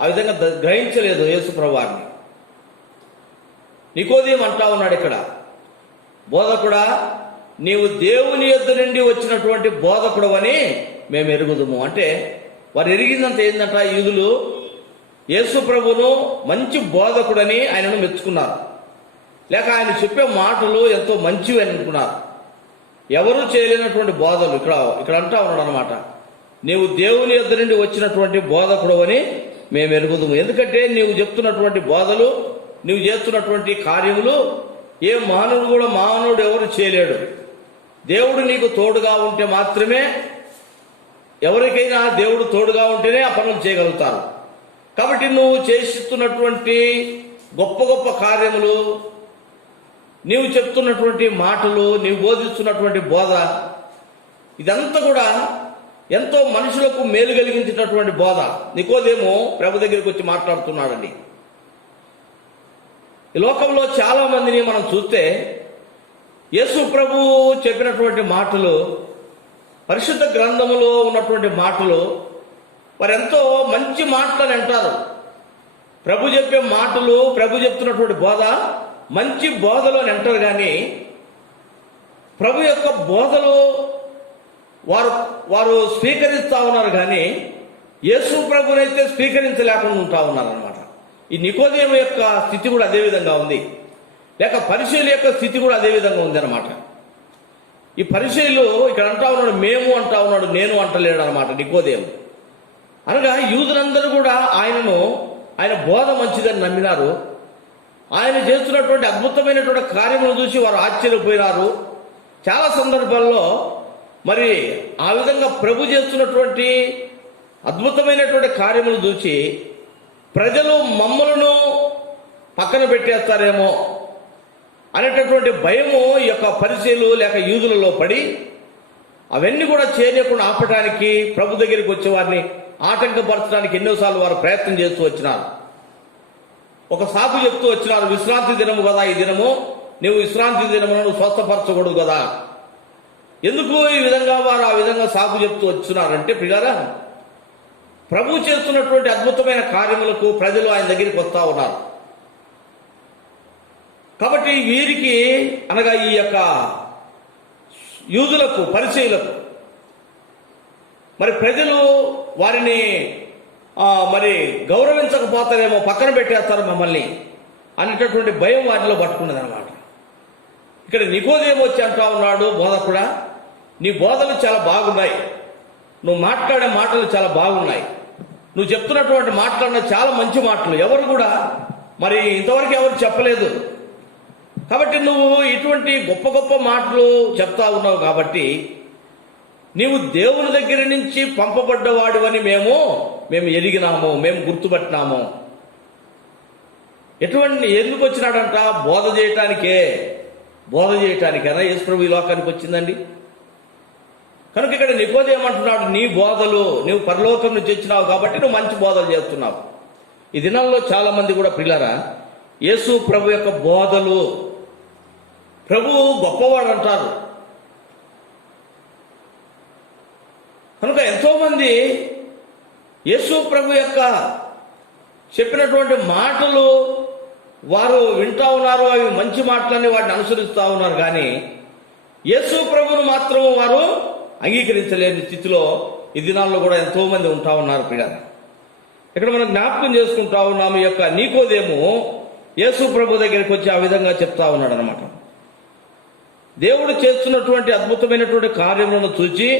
ఆ విధంగా గ్రహించలేదు యేసు ప్రభువారిని. నికోదేము అంటా ఉన్నాడు ఇక్కడ, బోధకుడా, నీవు దేవుని యొద్ద నుండి వచ్చినటువంటి బోధకుడు అని మేము ఎరుగుదుము. అంటే వారు ఎరిగిందంత ఏంటంట? యూదులు యేసు ప్రభును మంచి బోధకుడని ఆయనను మెచ్చుకున్నారు, లేక ఆయన చెప్పే మాటలు ఎంతో మంచివి అని అనుకున్నారు. ఎవరు చేయలేనటువంటి బోధలు ఇక్కడ అంటా ఉన్నాడు అనమాట. నీవు దేవుని యొద్ద నుండి వచ్చినటువంటి బోధకుడు అని మేము ఎరుగుదుము. ఎందుకంటే నీవు చెప్తున్నటువంటి బోధలు, నీవు చేస్తున్నటువంటి కార్యములు ఏ మానవుడు ఎవరు చేయలేడు. దేవుడు నీకు తోడుగా ఉంటే మాత్రమే, ఎవరికైనా దేవుడు తోడుగా ఉంటేనే ఆ పనులు చేయగలుగుతారు. కాబట్టి నువ్వు చేస్తున్నటువంటి గొప్ప గొప్ప కార్యములు, నీవు చెప్తున్నటువంటి మాటలు, నీవు బోధిస్తున్నటువంటి బోధ, ఇదంతా కూడా ఎంతో మనుషులకు మేలు కలిగించేటటువంటి బోధ. నికోదేమో ప్రభు దగ్గరికి వచ్చి మాట్లాడుతున్నాడండి. ఈ లోకంలో చాలా మందిని మనం చూస్తే యేసు ప్రభు చెప్పినటువంటి మాటలు, పరిశుద్ధ గ్రంథములో ఉన్నటువంటి మాటలు, వారెంతో మంచి మాటలని అంటారు. ప్రభు చెప్పే మాటలు, ప్రభు చెప్తున్నటువంటి బోధ మంచి బోధలు అని అంటారు. కానీ ప్రభు యొక్క బోధలు వారు స్వీకరిస్తూ ఉన్నారు, కానీ యేసు ప్రభునైతే స్వీకరించలేకుండా ఉంటా ఉన్నారనమాట. ఈ నికోదేము యొక్క స్థితి కూడా అదే విధంగా ఉంది, లేక పరిచయుల యొక్క స్థితి కూడా అదే విధంగా ఉంది అనమాట. ఈ పరిచయులు ఇక్కడ అంటా ఉన్నాడు, మేము అంటా ఉన్నాడు, నేను అంటలేడు అనమాట నికోదేము. అనగా యూదులందరూ కూడా ఆయన బోధ మంచిదని నమ్మినారు. ఆయన చేస్తున్నటువంటి అద్భుతమైనటువంటి కార్యములు చూసి వారు ఆశ్చర్యపోయినారు. చాలా సందర్భాల్లో మరి ఆ విధంగా ప్రభు చేస్తున్నటువంటి అద్భుతమైనటువంటి కార్యములు చూసి ప్రజలు మమ్మలను పక్కన పెట్టేస్తారేమో అనేటటువంటి భయము ఈ యొక్క పరిచయులు లేక యూదులలో పడి అవన్నీ కూడా చేయకుండా ఆపడానికి, ప్రభు దగ్గరికి వచ్చే వారిని ఆటంకపరచడానికి ఎన్నోసార్లు వారు ప్రయత్నం చేస్తూ వచ్చినారు. ఒక సాకు చెప్తూ వచ్చినారు, విశ్రాంతి దినము కదా ఈ దినము, నువ్వు విశ్రాంతి దినమును స్వస్థపరచకూడదు కదా. ఎందుకు ఈ విధంగా వారు ఆ విధంగా సాకు చెప్తూ వచ్చినారంటే, ప్రియారా, ప్రభు చేస్తున్నటువంటి అద్భుతమైన కార్యములకు ప్రజలు ఆయన దగ్గరికి వస్తూ ఉన్నారు. కాబట్టి వీరికి అనగా ఈ యొక్క యూదులకు, పరిచయులకు మరి ప్రజలు వారిని మరి గౌరవించకపోతారేమో, పక్కన పెట్టేస్తారు మమ్మల్ని అనేటటువంటి భయం వారిలో పట్టుకున్నది అనమాట. ఇక్కడ నికోదేము వచ్చి అంటా ఉన్నాడు, బోధకుడా, నీ బోధలు చాలా బాగున్నాయి, నువ్వు మాట్లాడే మాటలు చాలా బాగున్నాయి, నువ్వు చెప్తున్నటువంటి మాట్లాడిన చాలా మంచి మాటలు, ఎవరు కూడా మరి ఇంతవరకు ఎవరు చెప్పలేదు. కాబట్టి నువ్వు ఇటువంటి గొప్ప గొప్ప మాటలు చెప్తా ఉన్నావు కాబట్టి నీవు దేవుని దగ్గర నుంచి పంపబడ్డవాడు అని మేము ఎరిగినాము, మేము గుర్తుపట్టినాము. ఎందుకు వచ్చినాడంట? బోధ చేయటానికైనా యేసు ప్రభు ఈ లోకానికి వచ్చిందండి. కనుక ఇక్కడ నికోదేము ఏమంటున్నాడు, నీ బోధలు, నువ్వు పరలోకం నుంచి వచ్చినావు కాబట్టి నువ్వు మంచి బోధలు చేస్తున్నావు. ఈ దినాల్లో చాలా మంది కూడా పిల్లరా, యేసు ప్రభు యొక్క బోధలు, ప్రభు గొప్పవాడు అంటారు. కనుక ఎంతో మంది యేసు ప్రభు యొక్క చెప్పినటువంటి మాటలు వారు వింటా ఉన్నారు, అవి మంచి మాటలని వాటిని అనుసరిస్తూ ఉన్నారు. కానీ యేసు ప్రభువును మాత్రం వారు అంగీకరించలేని స్థితిలో ఈ దినాల్లో కూడా ఎంతో మంది ఉంటా ఉన్నారు. పిల్లలు, ఇక్కడ మనం జ్ఞాపకం చేసుకుంటా ఉన్నాము, ఈ యొక్క నికోదేము యేసు ప్రభు దగ్గరికి వచ్చి ఆ విధంగా చెప్తా ఉన్నాడు అనమాట. దేవుడు చేస్తున్నటువంటి అద్భుతమైనటువంటి కార్యములను చూచి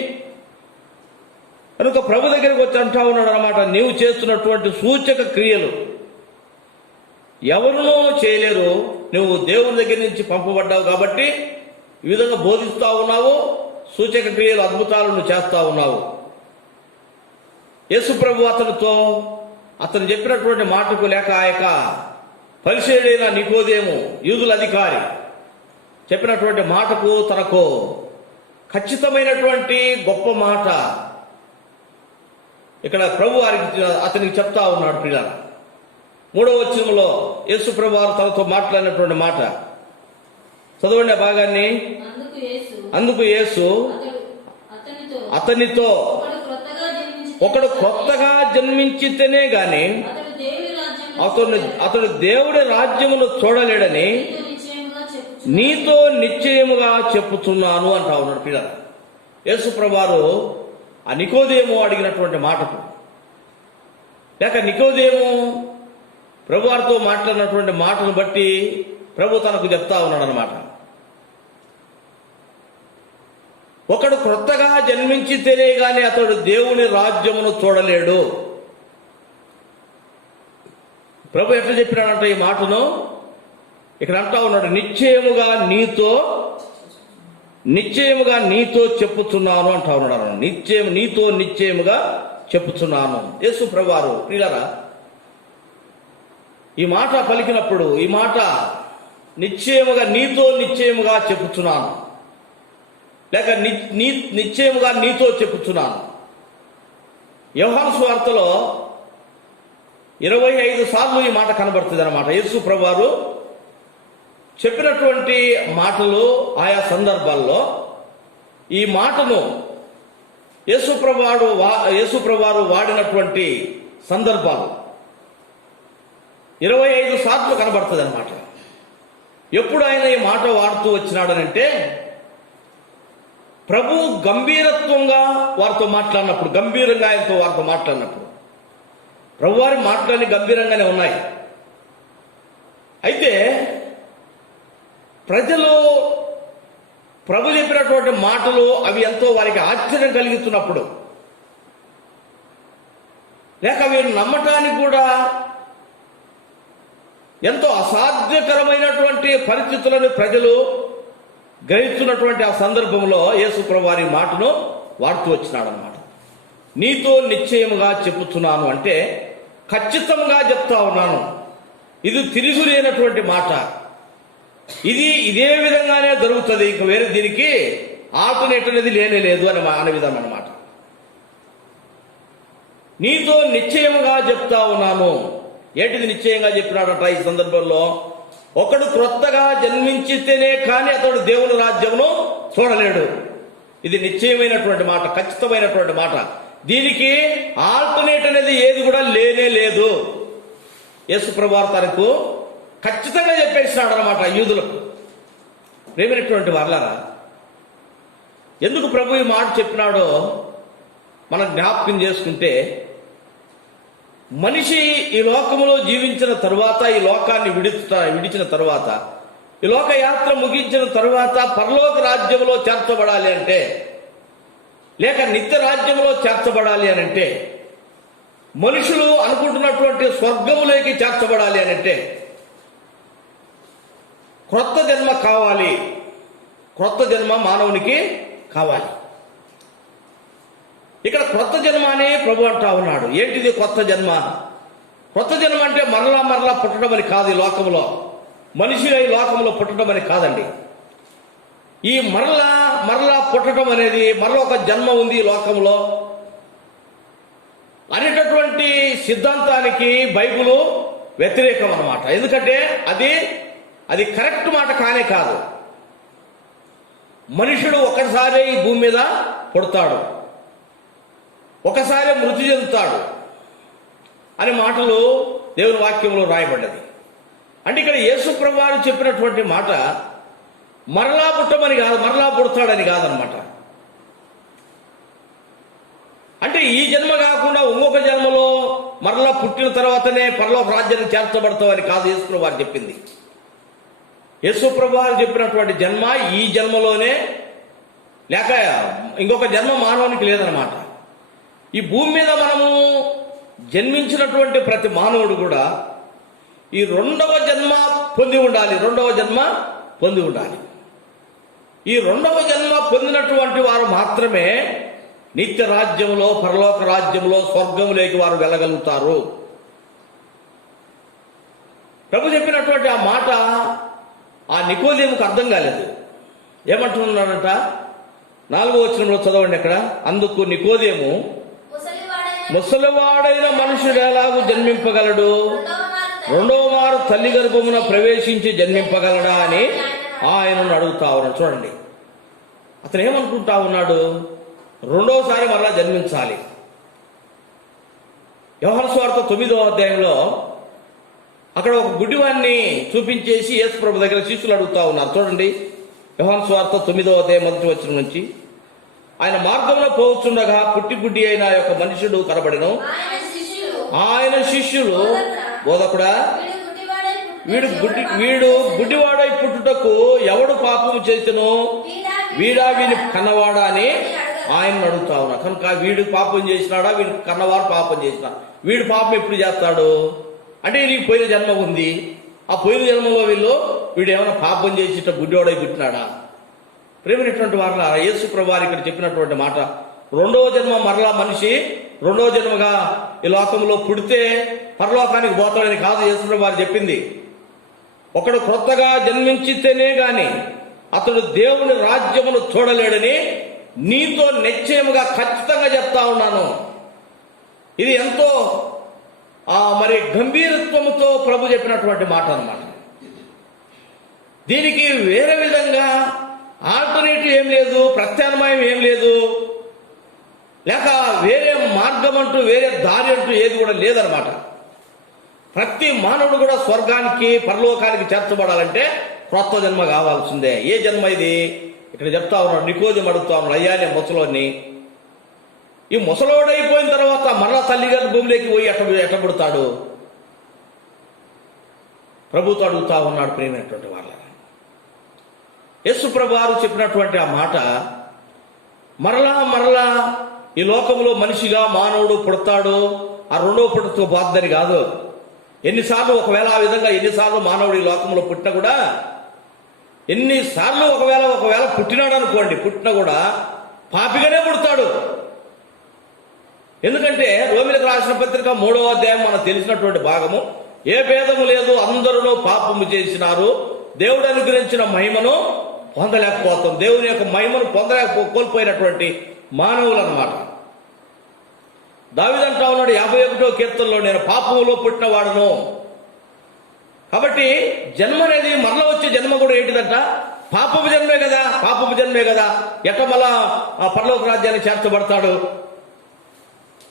కనుక ప్రభు దగ్గరికి వచ్చి అంటా ఉన్నాడు అనమాట, నీవు చేస్తున్నటువంటి సూచక క్రియలు ఎవరునూ చేయలేరు, నువ్వు దేవుని దగ్గర నుంచి పంపబడ్డావు కాబట్టి ఈ విధంగా బోధిస్తూ ఉన్నావు, సూచక క్రియలు, అద్భుతాలను చేస్తూ ఉన్నావు. యేసు ప్రభు అతను చెప్పినటువంటి మాటకు, లేక ఆ యొక్క పరిచయుడైన నికోదేము యూదుల అధికారి చెప్పినటువంటి మాటకు, తనకు ఖచ్చితమైనటువంటి గొప్ప మాట ఇక్కడ ప్రభు అతనికి చెప్తా ఉన్నాడు. పిల్లలు, 3వ వచనంలో యేసు ప్రభు వారు తనతో మాట్లాడినటువంటి మాట చదవండి ఆ భాగాన్ని. అందుకు యేసు అతనితో, ఒకడు కొత్తగా జన్మించితేనే గాని అతడు దేవుడి రాజ్యమును చూడలేడని నీతో నిశ్చయముగా చెప్పుతున్నాను అంటా ఉన్నాడు. పిల్లలు, యేసు ప్రభు వారు ఆ నికోదేము అడిగినటువంటి మాటకు, లేక నికోదేము ప్రభువారితో మాట్లాడినటువంటి మాటను బట్టి ప్రభు తనకు చెప్తా ఉన్నాడు అనమాట. ఒకడు క్రొత్తగా జన్మించితేనే గాని అతడు దేవుని రాజ్యమును చూడలేడు. ప్రభు ఎట్లా చెప్పినాడంట ఈ మాటను? ఇక్కడ అంటా ఉన్నాడు, నిశ్చయముగా నీతో చెప్పుచున్నాను అంటా ఉన్నాడు. నిశ్చయముగా చెప్పుచున్నాను. యేసు ప్రభువారు ప్రియులారా, ఈ మాట పలికినప్పుడు ఈ మాట నిశ్చయముగా చెప్పుచున్నాను, లేక నిశ్చయముగా నీతో చెప్పుచున్నాను. యోహాను సువార్తలో 25 సార్లు ఈ మాట కనబడుతుంది అన్నమాట. యేసు ప్రభువారు చెప్పినటువంటి మాటలు ఆయా సందర్భాల్లో ఈ మాటను యేసు ప్రభువారు వాడినటువంటి సందర్భాలు 25 సార్లు కనబడుతుంది అన్నమాట. ఎప్పుడు ఆయన ఈ మాట వాడుతూ వచ్చినాడనంటే, ప్రభు గంభీరంగా వారితో మాట్లాడినప్పుడు ప్రభువారి మాటలన్నీ గంభీరంగానే ఉన్నాయి. అయితే ప్రజలు ప్రభు చెప్పినటువంటి మాటలు అవి ఎంతో వారికి ఆశ్చర్యం కలిగిస్తున్నప్పుడు, లేక అవి నమ్మటానికి కూడా ఎంతో అసాధ్యకరమైనటువంటి పరిస్థితులను ప్రజలు గ్రహిస్తున్నటువంటి ఆ సందర్భంలో యేసు ప్రభువారి మాటను వాడుతూ వచ్చినాడు అన్నమాట. నీతో నిశ్చయముగా చెప్పుచున్నాను అంటే ఖచ్చితంగా చెప్తా ఉన్నాను, ఇది తిరుగులేనటువంటి మాట, ఇదే విధంగానే జరుగుతుంది, ఇంక వేరే దీనికి ఆల్టర్నేట్ అనేది లేదు అని అనే విధం అన్నమాట. నీతో నిశ్చయముగా చెప్తా ఉన్నాను. ఏంటిది నిశ్చయంగా చెప్పినాడట ఈ సందర్భంలో? ఒకడు క్రొత్తగా జన్మించితేనే కానీ అతడు దేవుని రాజ్యమును చూడలేడు. ఇది నిశ్చయమైనటువంటి మాట, ఖచ్చితమైనటువంటి మాట. దీనికి ఆల్టర్నేట్ అనేది ఏది కూడా లేదు. యేసు ప్రభువారు తనకు ఖచ్చితంగా చెప్పేసినాడు అనమాట యూదులకు. ప్రేమైనటువంటి వారలారా, ఎందుకు ప్రభు ఈ మాట చెప్పినాడో మనం జ్ఞాపకం చేసుకుంటే, మనిషి ఈ లోకములో జీవించిన తరువాత, ఈ లోకాన్ని విడిచిన తరువాత, ఈ లోక యాత్ర ముగించిన తరువాత పరలోక రాజ్యంలో చేర్చబడాలి అంటే, లేక నిత్య రాజ్యంలో చేర్చబడాలి అని అంటే, మనుషులు అనుకుంటున్నటువంటి స్వర్గములోకి చేర్చబడాలి అని అంటే క్రొత్త జన్మ కావాలి. క్రొత్త జన్మ మానవునికి కావాలి. ఇక్కడ క్రొత్త జన్మ అని ప్రభు అంటా ఉన్నాడు. ఏంటిది కొత్త జన్మ? కొత్త జన్మ అంటే మరలా పుట్టడం అని కాదు. ఈ లోకంలో మనిషిగా ఈ లోకంలో పుట్టడం అని కాదండి. ఈ మరలా పుట్టడం అనేది, మరలా ఒక జన్మ ఉంది ఈ లోకంలో అనేటటువంటి సిద్ధాంతానికి బైబిలు వ్యతిరేకం అన్నమాట. ఎందుకంటే అది కరెక్ట్ మాట కానే కాదు. మనుషుడు ఒకసారి ఈ భూమి మీద పుడతాడు, ఒకసారి మృతి చెందుతాడు అనే మాటలు దేవుని వాక్యంలో రాయబడ్డది. అంటే ఇక్కడ యేసు ప్రభువారు చెప్పినటువంటి మాట మరలా పుట్టమని కాదు, మరలా పుడతాడని కాదనమాట. అంటే ఈ జన్మ కాకుండా ఇంకొక జన్మలో మరలా పుట్టిన తర్వాతనే పరలోక రాజ్యానికి చేర్చబడతామని కాదు యేసు ప్రభువారు చెప్పింది. యేసు ప్రభువారు చెప్పినటువంటి జన్మ ఈ జన్మలోనే, లేక ఇంకొక జన్మ మానవునికి లేదనమాట. ఈ భూమి మీద మనము జన్మించినటువంటి ప్రతి మానవుడు కూడా ఈ రెండవ జన్మ పొంది ఉండాలి. ఈ రెండవ జన్మ పొందినటువంటి వారు మాత్రమే నిత్య రాజ్యంలో, పరలోక రాజ్యంలో, స్వర్గంలోకి వారు వెళ్ళగలుగుతారు. ప్రభు చెప్పినటువంటి ఆ మాట ఆ నికోదేముకు అర్థం కాలేదు. ఏమంటున్నాడంట? 4వ వచనంలో చదవండి అక్కడ. అందుకు నికోదేము, ముసలివాడైన మనుషుడు ఎలాగూ జన్మింపగలడు? రెండవ మారు తల్లి గర్భమున ప్రవేశించి జన్మింపగలడా అని ఆయనను అడుగుతా ఉన్నాడు. చూడండి, అతను ఏమనుకుంటా ఉన్నాడు? రెండవసారి మరలా జన్మించాలి. యోహాను సువార్త 9వ అధ్యాయంలో అక్కడ ఒక గుడ్డివాన్ని చూపించేసి యేసు ప్రభు దగ్గర శిష్యులు అడుగుతా ఉన్నారు. చూడండి, యోహాను సువార్త 9వ అధ్యాయం 1వ వచనం నుంచి. ఆయన మార్గంలో పోవచ్చుండగా పుట్టి గుడ్డి అయిన ఒక మనుషుడు కనబడెను. ఆయన శిష్యులు, బోధకుడా, వీడు గుడ్డివాడై పుట్టుటకు ఎవడు పాపము చేసెను? వీడా వీని కన్నవాడా అని ఆయన అడుగుతా ఉన్నా. కనుక వీడు పాపం చేసినాడా, వీడు కన్నవాడు పాపం చేసినా, వీడు పాపం ఎప్పుడు చేస్తాడు అంటే నీకు పోయిన జన్మ ఉంది, ఆ పోయిన జన్మలో వీడు ఏమైనా పాపం చేసి గుడ్డివాడై పుట్టినాడా? ప్రేమైనటువంటి వారు యేసు ప్రభువారు ఇక్కడ చెప్పినటువంటి మాట, రెండవ జన్మ మరలా మనిషి రెండవ జన్మగా ఈ లోకంలో పుడితే పరలోకానికి పోతాడని కాదు యేసు ప్రభువారు చెప్పింది. ఒకడు క్రొత్తగా జన్మించితేనే గాని అతడు దేవుని రాజ్యమును చూడలేడని నీతో నిశ్చయముగా ఖచ్చితంగా చెప్తా ఉన్నాను. ఇది ఎంతో మరి గంభీరత్వముతో ప్రభు చెప్పినటువంటి మాట అన్నమాట. దీనికి వేరే విధంగా ఆల్టర్నేటివ్ ఏం లేదు, ప్రత్యామ్నాయం ఏం లేదు, లేక వేరే మార్గం అంటూ వేరే దారి అంటూ ఏది కూడా లేదనమాట. ప్రతి మానవుడు కూడా స్వర్గానికి పరలోకానికి చేర్చబడాలంటే క్రొత్త జన్మ కావాల్సిందే. ఏ జన్మ ఇది? ఇక్కడ చెప్తా ఉన్నాడు, నికోదేము అడుగుతా ఉన్నాడు, అయ్యా నేను ముసలోని, ఈ ముసలోడైపోయిన తర్వాత మరలా తల్లిగారి భూమిలోకి పోయి ఎట్టబుడతాడు? ప్రభుతో అడుగుతా ఉన్నాడు. ప్రేమైనటువంటి వాళ్ళ యేసు ప్రభువారు చెప్పినటువంటి ఆ మాట మరలా ఈ లోకంలో మనిషిగా మానవుడు పుడతాడు, ఆ రెండో పుట్టుతో బాధని కాదు. ఎన్నిసార్లు ఒకవేళ ఆ విధంగా ఎన్నిసార్లు మానవుడు ఈ లోకంలో పుట్టినా కూడా, ఎన్నిసార్లు ఒకవేళ పుట్టినాడు అనుకోండి, పుట్టినా కూడా పాపిగానే పుడతాడు. ఎందుకంటే రోమిలకు రాసిన పత్రిక 3వ అధ్యాయం మనకు తెలిసినటువంటి భాగము, ఏ భేదము లేదు, అందరూ పాపము చేసినారు, దేవుడు అనుగ్రహించిన మహిమను పొందలేకపోతాం. దేవుని యొక్క మహిమను కోల్పోయినటువంటి మానవులు అన్నమాట. దావీదు అంటా ఉన్నాడు 51వ కీర్తనలో, నేను పాపములో పుట్టిన వాడును. కాబట్టి జన్మ అనేది మరల వచ్చే జన్మ కూడా ఏంటిదంట? పాపపు జన్మే కదా. ఎట్ట మళ్ళా పరలోక రాజ్యాన్ని చేర్చబడతాడు?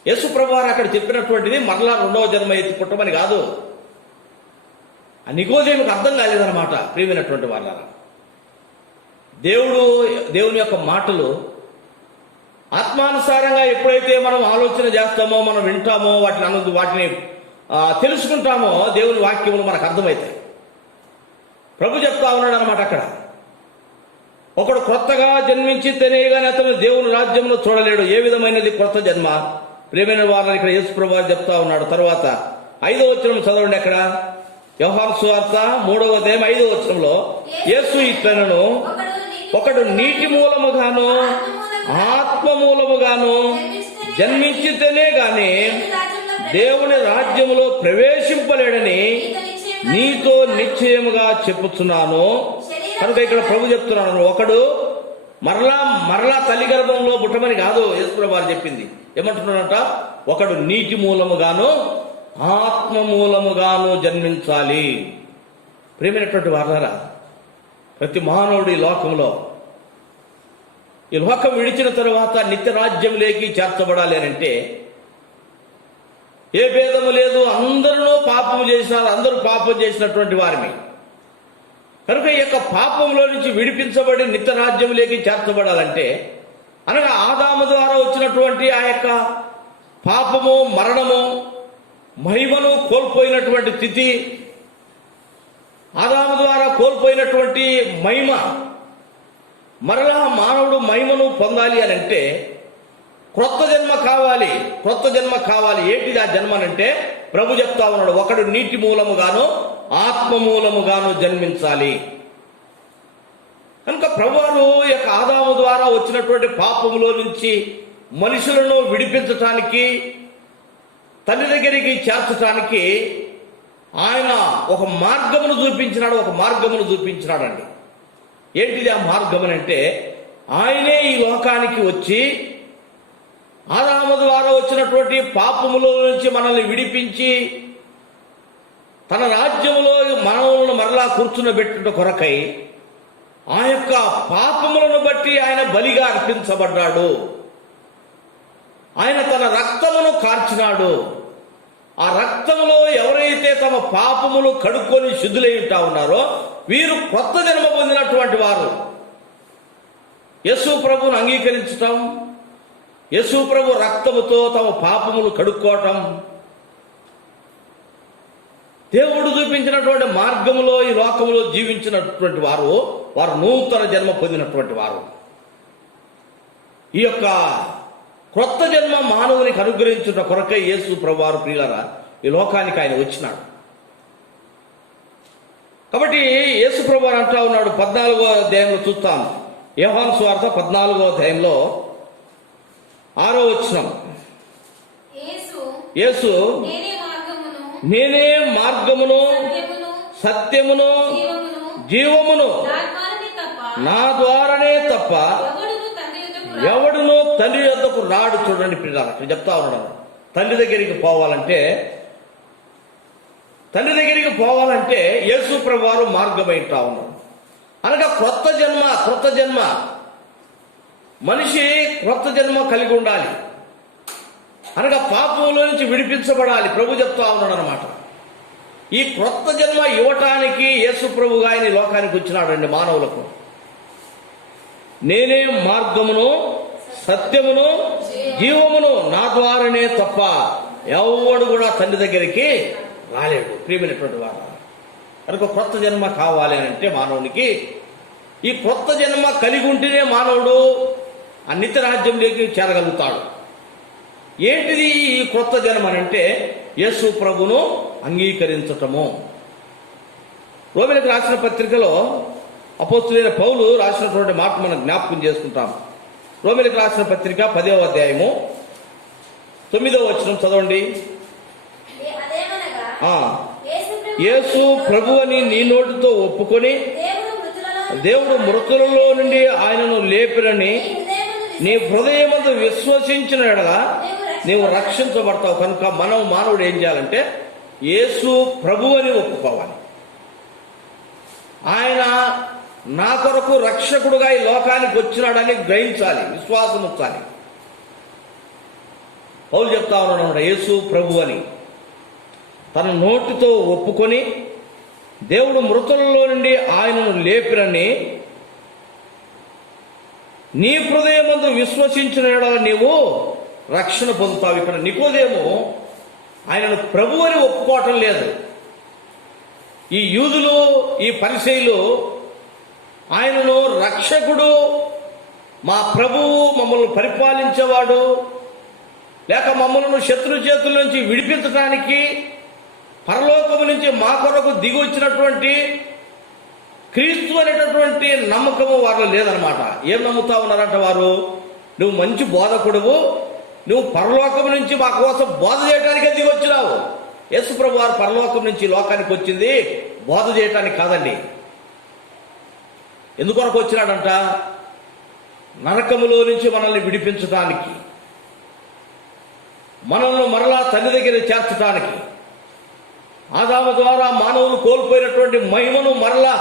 యేసు ప్రభువారు అక్కడ చెప్పినటువంటిది మరలా రెండవ జన్మ ఎత్తి పుట్టమని కాదు. ఆ నికోదేముకు అర్థం కాలేదన్నమాట. ప్రియమైనటువంటి వాళ్ళ దేవుని యొక్క మాటలు ఆత్మానుసారంగా ఎప్పుడైతే మనం ఆలోచన చేస్తామో, మనం వింటామో, వాటిని తెలుసుకుంటామో, దేవుని వాక్యములు మనకు అర్థమవుతాయి. ప్రభు చెప్తా ఉన్నాడు అనమాట అక్కడ, ఒకడు క్రొత్తగా జన్మించి తెలియగానే అతను దేవుని రాజ్యంలో చూడలేడు. ఏ విధమైనది క్రొత్త జన్మ? ప్రియమైన వారిని ఇక్కడ యేసు ప్రభువారు చెప్తా ఉన్నాడు. తర్వాత 5వ వచనం చదవండి. అక్కడ యోహాను సువార్త 3వ అధ్యాయం 5వ వచనంలో యేసు ఇట్లనను, ఒకడు నీటి మూలముగాను ఆత్మ మూలముగాను జన్మించితేనే గాని దేవుని రాజ్యములో ప్రవేశింపలేడని నీతో నిశ్చయముగా చెప్పుచున్నాను. కనుక ఇక్కడ ప్రభు చెప్తున్నాను, ఒకడు మరలా తల్లి గర్భంలో పుట్టమని కాదు యేసు ప్రభువారు చెప్పింది. ఏమంటున్నాడంట? ఒకడు నీటి మూలముగాను ఆత్మ మూలముగాను జన్మించాలి. ప్రియమైనటువంటి వారారా, ప్రతి మానవుడు ఈ లోకం విడిచిన తరువాత నిత్య రాజ్యంలోకి చేర్చబడాలి అంటే ఏ భేదము లేదు, అందరూ పాపము చేసినారు, అందరూ పాపం చేసినటువంటి వారిని. కనుక ఈ యొక్క పాపంలో నుంచి విడిపించబడి నిత్య రాజ్యంలోకి చేర్చబడాలంటే, అనగా ఆదాము ద్వారా వచ్చినటువంటి ఆ యొక్క పాపము, మరణము, మహిమను కోల్పోయినటువంటి స్థితి, ఆదాము ద్వారా కోల్పోయినటువంటి మహిమ, మరలా మానవుడు మహిమను పొందాలి అని అంటే క్రొత్త జన్మ కావాలి. ఏంటిది ఆ జన్మ అంటే ప్రభు చెప్తా ఉన్నాడు, ఒకడు నీటి మూలముగాను ఆత్మ మూలముగాను జన్మించాలి. కనుక ప్రభువారు యొక్క ఆదాము ద్వారా వచ్చినటువంటి పాపములో నుంచి మనుషులను విడిపించటానికి, తల్లి దగ్గరికి చేర్చడానికి ఆయన ఒక మార్గమును చూపించినాడండి. ఏంటిది ఆ మార్గం అంటే, ఆయనే ఈ లోకానికి వచ్చి ఆదాము ద్వారా వచ్చినటువంటి పాపములో నుంచి మనల్ని విడిపించి తన రాజ్యములో మనవులను మరలా కూర్చునబెట్టుట కొరకై ఆ యొక్క పాపములను బట్టి ఆయన బలిగా అర్పించబడ్డాడు. ఆయన తన రక్తమును కార్చినాడు. ఆ రక్తములో ఎవరైతే తమ పాపములు కడుక్కొని శుద్ధులై ఉంటా ఉన్నారో వీరు కొత్త జన్మ పొందినటువంటి వారు. యేసు ప్రభువును అంగీకరించటం, యేసు ప్రభు రక్తముతో తమ పాపములు కడుక్కోవటం, దేవుడు చూపించినటువంటి మార్గములో ఈ లోకములో జీవించినటువంటి వారు నూతన జన్మ పొందినటువంటి వారు. ఈ యొక్క క్రొత్త జన్మ మానవునికి అనుగ్రహించుట కొరకై యేసు ప్రభువారు ప్రియులారా ఈ లోకానికి ఆయన వచ్చినాడు. కాబట్టి యేసు ప్రభువారు అంటా ఉన్నాడు 14వ అధ్యాయంలో చూస్తాం. యోహాను సువార్త 14వ అధ్యాయంలో 6వ వచనం. యేసు నేనే మార్గమును సత్యమును జీవమును, నా ద్వారానే తప్ప ఎవడును తండ్రి యొద్దకు రాడు. చూడండి పిల్లలు, ఇక్కడ చెప్తా ఉన్నాడు. తండ్రి దగ్గరికి పోవాలంటే యేసు ప్రభువారు మార్గమైంటా ఉన్నాడు. అనగా క్రొత్త జన్మ మనిషి క్రొత్త జన్మ కలిగి ఉండాలి. అనగా పాపంలో నుంచి విడిపించబడాలి. ప్రభు చెప్తా ఉన్నాడు అనమాట. ఈ క్రొత్త జన్మ ఇవ్వటానికి యేసు ప్రభుగా ఆయన లోకానికి వచ్చినాడండి మానవులకు. నేనే మార్గమును సత్యమును జీవమును, నా ద్వారానే తప్ప ఎవడు కూడా తండ్రి దగ్గరికి రాలేడు. ప్రియమైనటువంటి వారు, కనుక క్రొత్త జన్మ కావాలి అని అంటే మానవునికి ఈ క్రొత్త జన్మ కలిగి ఉంటేనే మానవుడు ఆ నిత్య రాజ్యంలోకి చేరగలుగుతాడు. ఏంటిది ఈ క్రొత్త జన్మ అంటే యేసు ప్రభును అంగీకరించటము. రోమీయులకు రాసిన పత్రికలో అపోస్తులైన పౌలు రాసినటువంటి మాట మనం జ్ఞాపకం చేసుకుంటాం. రోమీయులకు రాసిన పత్రిక 10వ అధ్యాయము 9వ వచనం చదవండి. యేసు ప్రభు అని నీ నోటితో ఒప్పుకొని దేవుడు మృతులలో నుండి ఆయనను లేపినని నీ హృదయమందు విశ్వసించిన ఎడల నీవు రక్షించబడతావు. కనుక మానవుడు ఏం చేయాలంటే యేసు ప్రభు అని ఒప్పుకోవాలి. ఆయన నా కొరకు రక్షకుడుగా ఈ లోకానికి వచ్చినాడని గ్రహించాలి, విశ్వాసం ఉంచాలి. పౌలు చెప్తా ఉన్నాడు యేసు ప్రభు అని తన నోటితో ఒప్పుకొని దేవుడు మృతులలో నుండి ఆయనను లేపినని నీ హృదయమందు విశ్వసించిన ఎడల నీవు రక్షణ పొందుతావు. ఇక్కడ నికోదేము ఆయనను ప్రభు అని ఒప్పుకోవటం లేదు. ఈ యూదులు, ఈ పరిసయ్యులు ఆయనను రక్షకుడు, మా ప్రభువు, మమ్మల్ని పరిపాలించేవాడు, లేక మమ్మల్ని శత్రు చేతుల నుంచి విడిపించడానికి పరలోకము నుంచి మా కొరకు దిగి వచ్చినటువంటి క్రీస్తు అనేటటువంటి నమ్మకము వారిలో లేదనమాట. ఏం నమ్ముతా ఉన్నారంట వారు? నువ్వు మంచి బోధకుడువు, నువ్వు పరలోకం నుంచి మా కోసం బోధ చేయడానికే దిగి వచ్చినావు. యేసు ప్రభు వారు పరలోకం నుంచి లోకానికి వచ్చింది బోధ చేయటానికి కాదండి. ఎందుకొరకు వచ్చినాడంట? నరకములో నుంచి మనల్ని విడిపించడానికి, మనల్ని మరలా తండ్రి దగ్గర చేర్చడానికి, ఆదాము ద్వారా మానవులు కోల్పోయినటువంటి మహిమను మరలా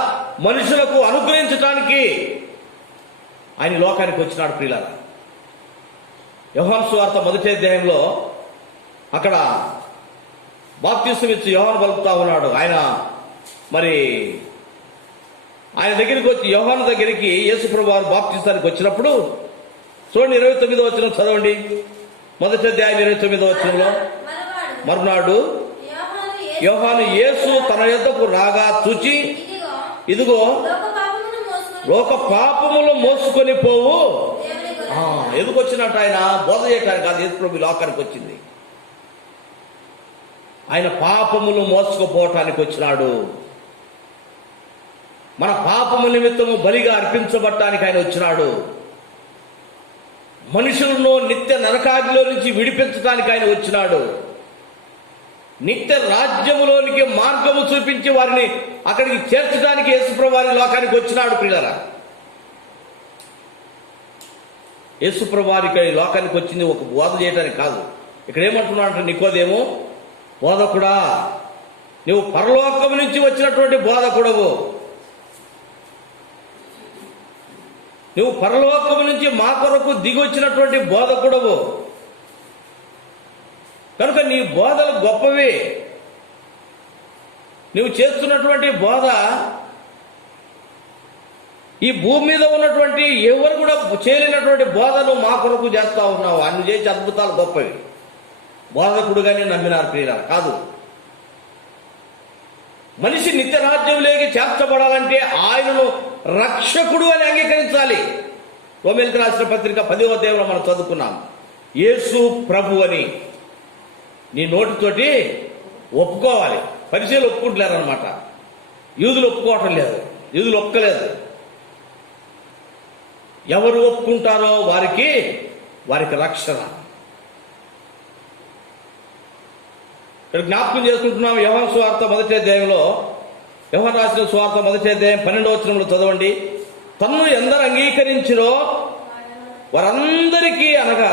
మనుషులకు అనుగ్రహించడానికి ఆయన లోకానికి వచ్చినాడు. ప్రియులారా, యోహాను సువార్త 1వ అధ్యాయంలో అక్కడ బాప్తిసం ఇచ్చి యోహాను పలుకుతా ఉన్నాడు. ఆయన దగ్గరికి వచ్చి యోహాను దగ్గరికి యేసు ప్రభువు వారు బాప్తిసానికి వచ్చినప్పుడు చూడండి 29వ వచనం చదవండి. 1వ అధ్యాయం 29వ వచనంలో, మరునాడు యోహాను యేసు తన యొద్దకు రాగా చూచి, ఇదిగో లోక పాపములు మోసుకొని పోవు. ఎందుకు వచ్చినట్టు? ఆయన బోధ చేయడానికి కాదు, యేసు ప్రభు లోకానికి వచ్చింది. ఆయన పాపములు మోసుకుపోవటానికి వచ్చినాడు. మన పాపము నిమిత్తము బలిగా అర్పించబడటానికి ఆయన వచ్చినాడు. మనుషులను నిత్య నరకాగ్నిలో నుంచి విడిపించడానికి ఆయన వచ్చినాడు. నిత్య రాజ్యములోనికి మార్గము చూపించి వారిని అక్కడికి చేర్చడానికి యేసుప్రభు వారి లోకానికి వచ్చినాడు. ప్రియులారా, యేసుప్రభు వారికి లోకానికి వచ్చింది ఒక బోధ చేయడానికి కాదు. ఇక్కడ ఏమంటున్నాడంటే నికోదేము, బోధకుడా, నువ్వు పరలోకం నుంచి వచ్చినటువంటి బోధకుడవు, నువ్వు పరలోకం నుంచి మా కొరకు దిగి వచ్చినటువంటి బోధకుడవు, కనుక నీ బోధలు గొప్పవి. నువ్వు చేస్తున్నటువంటి బోధ ఈ భూమి మీద ఉన్నటువంటి ఎవరు కూడా చేయలేనటువంటి బోధను మా కొరకు చేస్తా ఉన్నావు. అన్ని చేసే అద్భుతాలు గొప్పవి. బోధకుడుగానే నమ్మినారు ప్రియులారా. కాదు, మనిషి నిత్య రాజ్యంలోకి చేర్చబడాలంటే ఆయనను రక్షకుడు అని అంగీకరించాలి. రోమీయులకు రాసిన పత్రిక 10వ అధ్యాయంలో మనం చదువుకున్నాం. యేసు ప్రభు అని నీ నోటితోటి ఒప్పుకోవాలి. పరిచయాలు ఒప్పుకుంటలేరు అనమాట. యూదులు ఒప్పుకోవటం లేదు, యూదులు ఒప్పుకోలేదు. ఎవరు ఒప్పుకుంటారో వారికి రక్షణ. ఇక్కడ జ్ఞాపకం చేసుకుంటున్నాం. యోహాను సువార్త 1వ అధ్యాయంలో, యోహాను రాసిన సువార్త 1వ అధ్యాయం 12వ వచనంలో చదవండి. తన్ను ఎందరు అంగీకరించిరో వారందరికీ, అనగా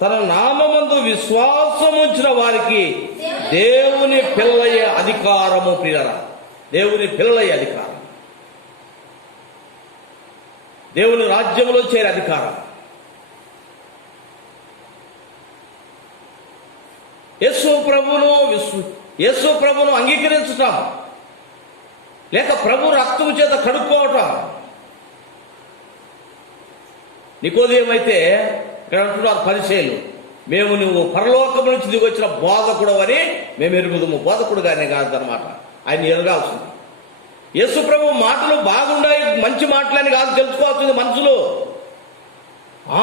తన నామమందు విశ్వాసం ఉంచిన వారికి దేవుని పిల్లయ్యే అధికారము. ప్రియులారా, దేవుని పిల్లయ్యే అధికారం, దేవుని రాజ్యంలో చేరే అధికారం. యేసు ప్రభును అంగీకరించటం, లేక ప్రభు రక్తము చేత కడుక్కోవటం. నికోదేమైతే ఇక్కడ అంటున్నారు పరిచయులు, మేము నువ్వు పరలోకం నుంచి దిగొచ్చిన బోధకుడు అని మేము ఎరుగుదము. బోధకుడు గానే కాదనమాట, ఆయన ఎరగాల్సింది. యేసు ప్రభు మాటలు బాగున్నాయి, మంచి మాటలని కాదు తెలుసుకోవాల్సింది మనుషులు.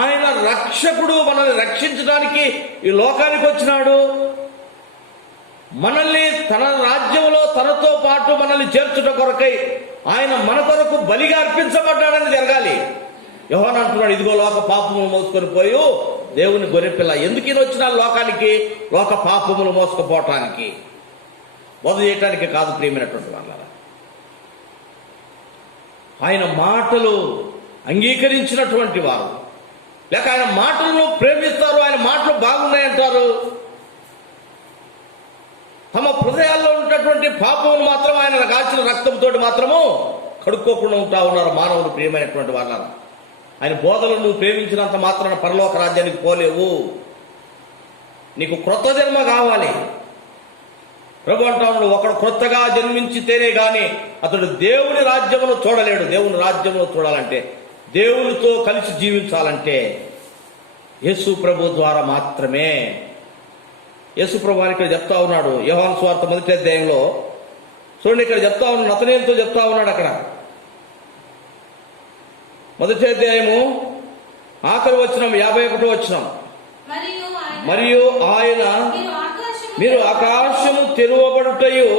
ఆయన రక్షకుడు, మనల్ని రక్షించడానికి ఈ లోకానికి వచ్చినాడు. మనల్ని తన రాజ్యంలో తనతో పాటు మనల్ని చేర్చుట కొరకై ఆయన మన కొరకు బలిగా అర్పించబడ్డాడని జరగాలి. యోహాను అంటున్నాడు, ఇదిగో లోక పాపములు మోసుకొని పోయి దేవుని గొర్రెపిల్ల. ఎందుకు ఈయన వచ్చిన లోకానికి? లోక పాపములు మోసుకుపోవటానికి, వధ చేయటానికి కాదు. ప్రియమైనటువంటి వాళ్ళ, ఆయన మాటలు అంగీకరించినటువంటి వారు, లేక ఆయన మాటలను ప్రేమిస్తారు, ఆయన మాటలు బాగున్నాయంటారు, తమ హృదయాల్లో ఉన్నటువంటి పాపమును మాత్రం ఆయన కాల్చిన రక్తంతో మాత్రము కడుక్కోకుండా ఉంటా ఉన్నారు మానవులు. ప్రియమైనటువంటి వాళ్ళ, ఆయన బోధలను నువ్వు ప్రేమించినంత మాత్రాన పరలోక రాజ్యానికి పోలేవు. నీకు క్రొత్త జన్మ కావాలి. ప్రభు అంటాడు, ఒకడు క్రొత్తగా జన్మించితేనే గాని అతడు దేవుని రాజ్యమును చూడలేడు. దేవుని రాజ్యమును చూడాలంటే, దేవునితో కలిసి జీవించాలంటే యేసు ప్రభు ద్వారా మాత్రమే. యేసు ప్రభు అని ఇక్కడ చెప్తా ఉన్నాడు. యోహాను సువార్త 1వ అధ్యాయంలో చూడండి, ఇక్కడ చెప్తా ఉన్నాడు, నతనేయునితో చెప్తా ఉన్నాడు. అక్కడ 1వ అధ్యాయము ఆఖరి వచనం 51వ వచనం. మరియు ఆయన, మీరు ఆకాశము తెరవబడుటయు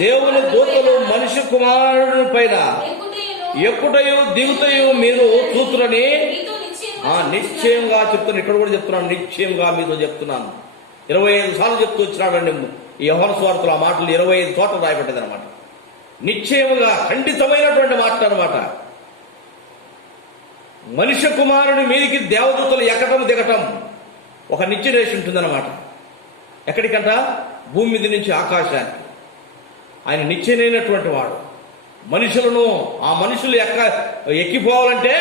దేవుని దూతలు మనిషి కుమారుని పైన ఎక్కుటయు దిగుతయు మీరు చూతురని నిశ్చయంగా చెప్తున్నాను. ఇక్కడ కూడా చెప్తున్నాను, నిశ్చయంగా మీతో చెప్తున్నాను. 25 సార్లు చెప్తూ వచ్చినాడండి ఈ యోహాను సువార్తలో. ఆ మాటలు 25 చోట్ల రాయబడ్డది అనమాట. నిశ్చయముగా, ఖండితమైనటువంటి మాట అనమాట. మనిషి కుమారుని మీదికి దేవదూతలు ఎక్కటం దిగటం ఒక నిత్య రేషి ఉంటుందన్నమాట. ఎక్కడికంట? భూమి మీద నుంచి ఆకాశానికి. ఆయన నిత్యమైనటువంటి వాడు. మనుషులను, ఆ మనుషులు ఎక్కిపోవాలంటే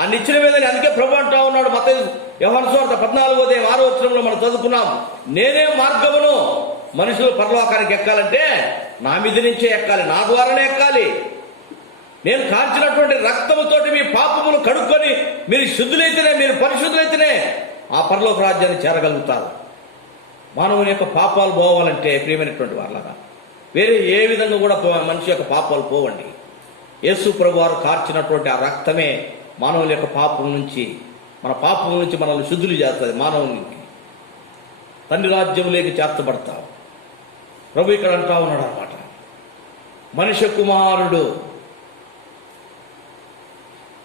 ఆ నిచ్చెన మీద. అందుకే ప్రభు అంటా ఉన్నాడు మత్తయి యోహాను సువార్త 14వ అధ్యాయం 6వ వచనంలో మనం చదువుకున్నాం, నేనే మార్గమును. మనుషులు పరలోకానికి ఎక్కాలంటే నా మీద నుంచే ఎక్కాలి, నా ద్వారానే ఎక్కాలి. నేను కాల్చినటువంటి రక్తముతోటి మీ పాపములు కడుక్కొని మీరు శుద్ధులైతేనే, మీరు పరిశుద్ధులైతేనే ఆ పరలోక రాజ్యాన్ని చేరగలుగుతారు. మానవుని యొక్క పాపాలు పోవాలంటే ప్రియమైనటువంటి వాళ్ళగా వేరే ఏ విధంగా కూడా మనిషి యొక్క పాపాలు పోవండి. యేసు ప్రభు వారు కార్చినటువంటి ఆ రక్తమే మానవుల యొక్క పాపం నుంచి, మన పాపం నుంచి మనల్ని శుద్ధులు చేస్తుంది. మానవునికి తండ్రి రాజ్యంలోకి చేర్చబడతావు. ప్రభు ఇక్కడ అంటా ఉన్నాడు అన్నమాట, మనిషి కుమారుడు.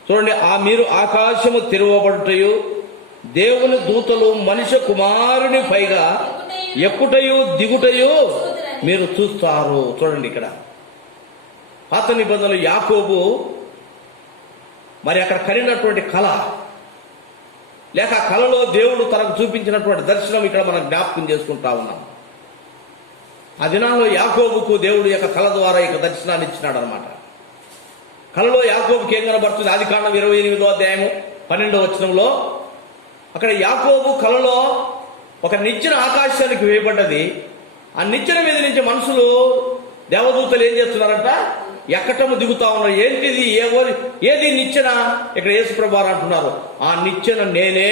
చూడండి, మీరు ఆకాశము తెరవబడుటయు దేవుని దూతలు మనిషి కుమారుని పైగా ఎక్కుటయు దిగుటయు మీరు చూస్తారు. చూడండి, ఇక్కడ పాత నిబంధనలు యాకోబు మరి అక్కడ కలిగినటువంటి కళ, లేక ఆ కళలో దేవుడు తనకు చూపించినటువంటి దర్శనం ఇక్కడ మనం జ్ఞాపకం చేసుకుంటా ఉన్నాం. ఆ దినాల్లో యాకోబుకు దేవుడు యొక్క కళ ద్వారా ఇక దర్శనాన్ని ఇచ్చినాడు అనమాట. కళలో యాకోబుకి ఏం కనబడుతుంది? ఆదికాండం 28వ అధ్యాయము 12వ వచనంలో అక్కడ యాకోబు కళలో ఒక నిచ్చెన ఆకాశానికి వేయబడ్డది. ఆ నిచ్చెన మీద నుంచి మనుషులు, దేవదూతలు ఏం చేస్తున్నారంట? ఎక్కటము దిగుతా ఉన్నారు. ఏంటిది? ఏది నిచ్చెన? ఇక్కడ యేసుప్రభు వారు అంటున్నారు, ఆ నిచ్చెన నేనే,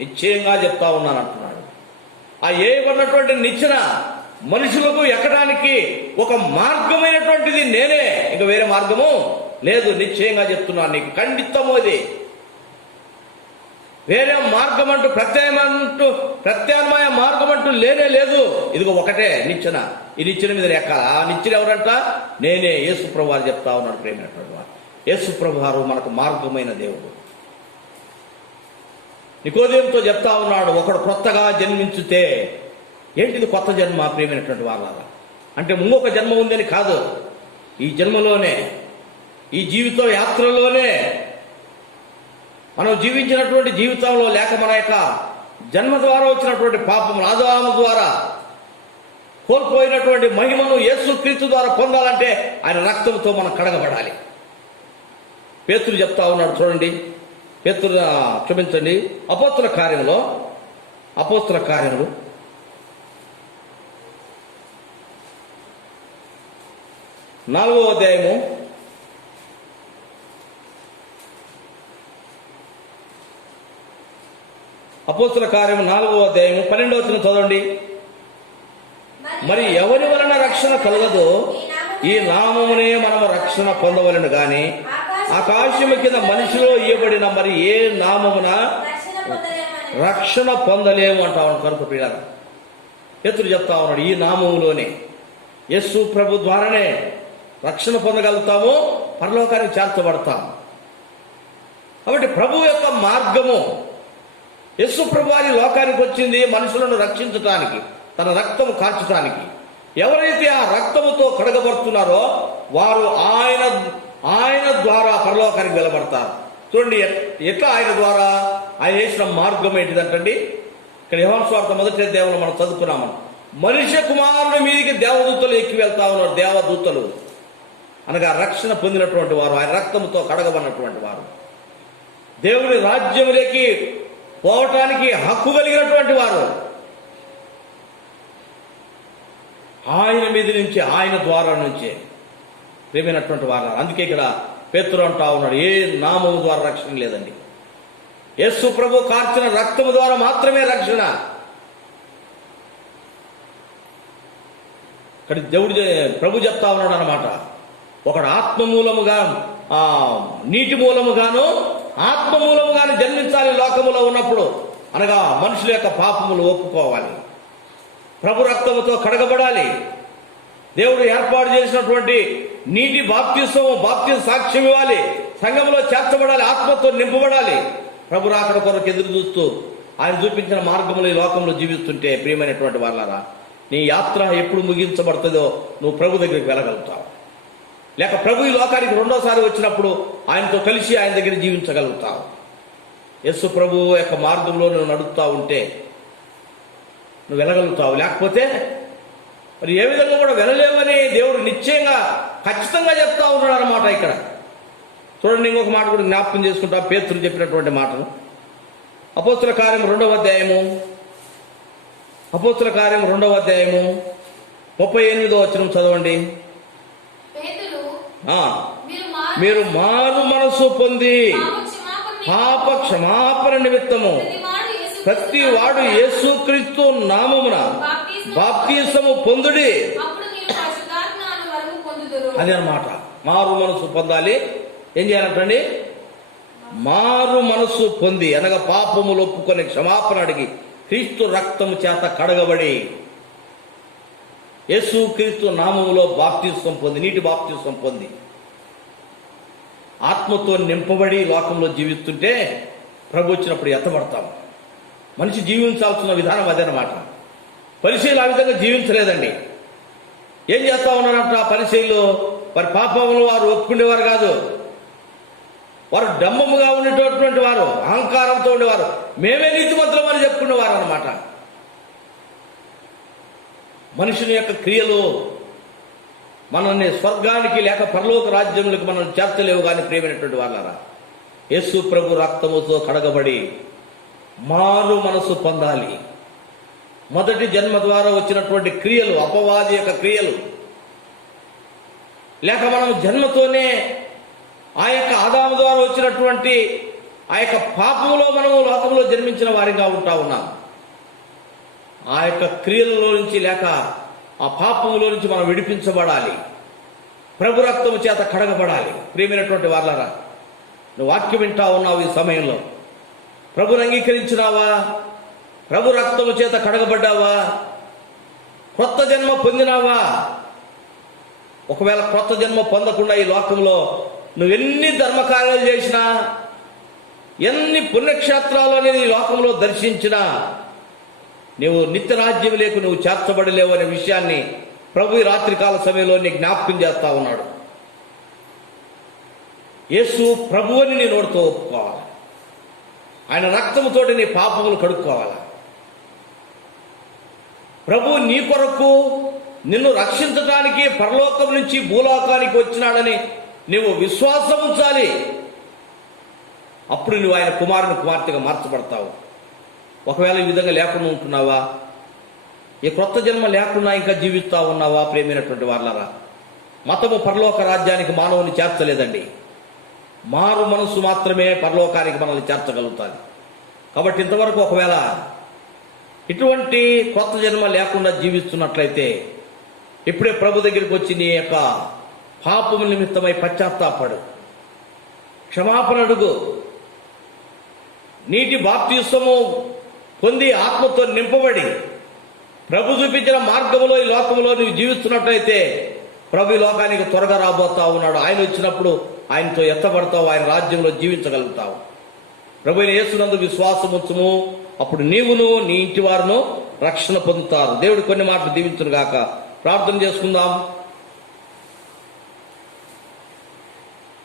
నిశ్చయంగా చెప్తా ఉన్నాను అంటున్నాడు. ఆ ఏయబడినటువంటి నిచ్చెన మనుషులకు ఎక్కడానికి ఒక మార్గమైనటువంటిది నేనే, ఇంకా వేరే మార్గము లేదు. నిశ్చయంగా చెప్తున్నాను నీకు, ఖండితము అది. వేరే మార్గం అంటూ ప్రత్యామ్నాయ మార్గం అంటూ లేనే లేదు. ఇదిగో ఒకటే నిచ్చెన, ఈ నిచ్చెన మీద ఎక్కాలి. ఆ నిచ్చెన ఎవరంట? నేనే. యేసు ప్రభు వారు చెప్తా ఉన్నాడు. ప్రేమైనటువంటి వారు, యేసు ప్రభు వారు మనకు మార్గమైన దేవుడు. నికోదేముతో చెప్తా ఉన్నాడు, ఒకడు కొత్తగా జన్మించితే. ఏంటిది కొత్త జన్మ? ప్రేమైనటువంటి వాళ్ళ అంటే ఇంకొక జన్మ ఉందని కాదు. ఈ జన్మలోనే, ఈ జీవిత యాత్రలోనే, మనం జీవించినటువంటి జీవితంలో, లేక మన యొక్క జన్మ ద్వారా వచ్చినటువంటి పాపం, ఆదాము ద్వారా కోల్పోయినటువంటి మహిమను యేసుక్రీస్తు ద్వారా పొందాలంటే ఆయన రక్తంతో మనం కడగబడాలి. పేతురు చెప్తా ఉన్నాడు చూడండి. పేతురు క్షమించండి, అపోస్తుల కార్యములు 4వ అధ్యాయము 4వ అధ్యాయము 12వ వచనం చదవండి. మరి ఎవరి వలన రక్షణ కలగదో ఈ నామమునే మనము రక్షణ పొందవలను గాని ఆకాశము కింద మనిషిలో ఇవ్వబడిన మరి ఏ నామమున రక్షణ పొందలేము అంటా ఉన్నాడు. కనుక ప్రియులారా, పేతురు చెప్తా ఉన్నాడు, ఈ నామములోనే, యేసు ప్రభు ద్వారానే రక్షణ పొందగలుగుతాము, పరలోకానికి చేర్చబడతాము. కాబట్టి ప్రభు యొక్క మార్గము, యేసు ప్రభు వారి లోకానికి వచ్చింది మనుషులను రక్షించటానికి, తన రక్తము కార్చటానికి. ఎవరైతే ఆ రక్తముతో కడగబడుతున్నారో వారు ఆయన ద్వారా పరలోకానికి వెళ్ళబడతారు. చూడండి ఎట్లా ఆయన ద్వారా. ఆయన చేసిన మార్గం ఏంటిదంటండి, ఇక్కడ యోహాను సువార్త 1వ అధ్యాయంలో మనం చదువుకున్నాము. మనిషి కుమారుని మీదికి దేవదూతలు ఎక్కి వెళ్తా ఉన్నారు. దేవదూతలు అనగా రక్షణ పొందినటువంటి వారు, ఆయన రక్తముతో కడగబడినటువంటి వారు, దేవుని రాజ్యములోకి పోవటానికి హక్కు కలిగినటువంటి వారు, ఆయన మీద నుంచి, ఆయన ద్వారా నుంచే ప్రేమైనటువంటి వారు. అందుకే ఇక్కడ పేతురు అంటా ఉన్నాడు, ఏ నామము ద్వారా రక్షణ లేదండి, యేసు ప్రభు కార్చిన రక్తము ద్వారా మాత్రమే రక్షణ. ఇక్కడ ప్రభు చెప్తా ఉన్నాడు అన్నమాట. ఒకడు ఆత్మ మూలముగా, నీటి మూలముగాను ఆత్మ మూలముగాను జన్మించాలి లోకములో ఉన్నప్పుడు. అనగా మనుషుల యొక్క పాపములు ఒప్పుకోవాలి, ప్రభు రక్తముతో కడగబడాలి, దేవుడు ఏర్పాటు చేసినటువంటి నీటి బాప్తిసం సాక్ష్యం ఇవ్వాలి, సంఘంలో చేర్చబడాలి, ఆత్మతో నింపబడాలి. ప్రభు రాకడ కొరకు ఎదురు చూస్తూ ఆయన చూపించిన మార్గములు ఈ లోకంలో జీవిస్తుంటే, ప్రియమైనటువంటి వాళ్ళారా, నీ యాత్ర ఎప్పుడు ముగించబడుతుందో నువ్వు ప్రభు దగ్గరికి వెళ్ళగలుగుతావు. లేక ప్రభు ఈ లోకానికి రెండోసారి వచ్చినప్పుడు ఆయనతో కలిసి ఆయన దగ్గర జీవించగలుగుతావు. యేసు ప్రభు యొక్క మార్గంలో నువ్వు నడుపుతా ఉంటే నువ్వు వెళ్ళగలుగుతావు. లేకపోతే మరి ఏ విధంగా కూడా వెళ్ళలేవని దేవుడు నిశ్చయంగా ఖచ్చితంగా చెప్తా ఉన్నాడు అన్నమాట. ఇక్కడ చూడండి, ఇంకొక మాట కూడా జ్ఞాపకం చేసుకుంటా, పేతురు చెప్పినటువంటి మాటను. అపోస్తుల కార్యం 2వ అధ్యాయము 38వ వచనం చదవండి. మీరు మారు మనసు పొంది పాప క్షమాపణ నిమిత్తము ప్రతి వాడు యేసుక్రీస్తు నామమున బాప్తిసము పొందుడి. అదే అన్నమాట, మారు మనసు పొందాలి. ఏం చేయాలంటండి? మారు మనసు పొంది, అనగా పాపములు ఒప్పుకొని క్షమాపణ అడిగి క్రీస్తు రక్తము చేత కడగబడి యేసుక్రీస్తు నామములో బాప్తిసం పొంది, నీటి బాప్తిసం పొంది, ఆత్మతో నింపబడి లోకంలో జీవిస్తుంటే ప్రభు వచ్చినప్పుడు ఎత్తబడతాం. మనిషి జీవించాల్సిన విధానం అదనమాట. పరిచయులు ఆ విధంగా జీవించలేదండి. ఏం చేస్తా ఉన్నారంట? పరిచయులు వారి పాపములు వారు ఒప్పుకునేవారు కాదు. వారు డంబముగా ఉండేటటువంటి వారు, అహంకారంతో ఉండేవారు, మేమే నీతిమంతులం అని చెప్పుకునేవారు అన్నమాట. మనుషుని యొక్క క్రియలు మనల్ని స్వర్గానికి లేక పరలోక రాజ్యములకు మనం చేర్చలేవు. కానీ ప్రియమైనటువంటి వాళ్ళారా, యేసు ప్రభు రక్తముతో కడగబడి మారు మనసు పొందాలి. మొదటి జన్మ ద్వారా వచ్చినటువంటి క్రియలు, అపవాది యొక్క క్రియలు, లేక మనం జన్మతోనే ఆ యొక్క ఆదాము ద్వారా వచ్చినటువంటి ఆ యొక్క పాపములో మనము లోకంలో జన్మించిన వారిగా ఉంటా ఉన్నాం. ఆ యొక్క క్రియలలో నుంచి లేక ఆ పాపములో నుంచి మనం విడిపించబడాలి. ప్రభు రక్తము చేత కడగబడాలి. ప్రియమైనటువంటి వాళ్ళారా, నువ్వు వాక్యం వింటా ఉన్నావు ఈ సమయంలో. ప్రభుని అంగీకరించినావా? ప్రభు రక్తము చేత కడగబడ్డావా? కొత్త జన్మ పొందినావా? ఒకవేళ కొత్త జన్మ పొందకుండా ఈ లోకంలో నువ్వెన్ని ధర్మకార్యాలు చేసినా, ఎన్ని పుణ్యక్షేత్రాలు అనేది ఈ లోకంలో దర్శించినా, నువ్వు నిత్య రాజ్యం లేకు నువ్వు చేర్చబడలేవు అనే విషయాన్ని ప్రభు ఈ రాత్రికాల సమయంలో నీ జ్ఞాపకం చేస్తా ఉన్నాడు. యేసు ప్రభువుని నీ నోటితో ఒప్పుకోవాలి. ఆయన రక్తముతోటి నీ పాపములు కడుక్కోవాలి. ప్రభు నీ కొరకు నిన్ను రక్షించడానికి పరలోకం నుంచి భూలోకానికి వచ్చినాడని నువ్వు విశ్వాసం ఉంచాలి. అప్పుడు నువ్వు ఆయన కుమారుని కుమార్తెగా మార్చబడతావు. ఒకవేళ ఈ విధంగా లేకుండా ఉంటున్నావా? ఈ క్రొత్త జన్మ లేకుండా ఇంకా జీవిస్తా ఉన్నావా? ప్రేమైనటువంటి వాళ్ళారా, మతము పరలోక రాజ్యానికి మానవుని చేర్చలేదండి. మారు మనసు మాత్రమే పరలోకానికి మనల్ని చేర్చగలుగుతుంది. కాబట్టి ఇంతవరకు ఒకవేళ ఇటువంటి కొత్త జన్మ లేకుండా జీవిస్తున్నట్లయితే ఇప్పుడే ప్రభు దగ్గరికి వచ్చి నీ యొక్క పాపము నిమిత్తమై పశ్చాత్తాపడు, క్షమాపణ అడుగు. నీటి బాప్తిస్మము పొంది ఆత్మతో నింపబడి ప్రభు చూపించిన మార్గములో ఈ లోకంలో నువ్వు జీవిస్తున్నట్లయితే ప్రభు ఈ లోకానికి త్వరగా రాబోతా ఉన్నాడు. ఆయన వచ్చినప్పుడు ఆయనతో ఎత్తబడతావు, ఆయన రాజ్యంలో జీవించగలుగుతావు. ప్రభు యేసునందు విశ్వాసం ఉంచుము, అప్పుడు నీవును నీ ఇంటి వారును రక్షణ పొందుతారు. దేవుడు కొన్ని మాటలు దీవించును గాక. ప్రార్థన చేసుకుందాం.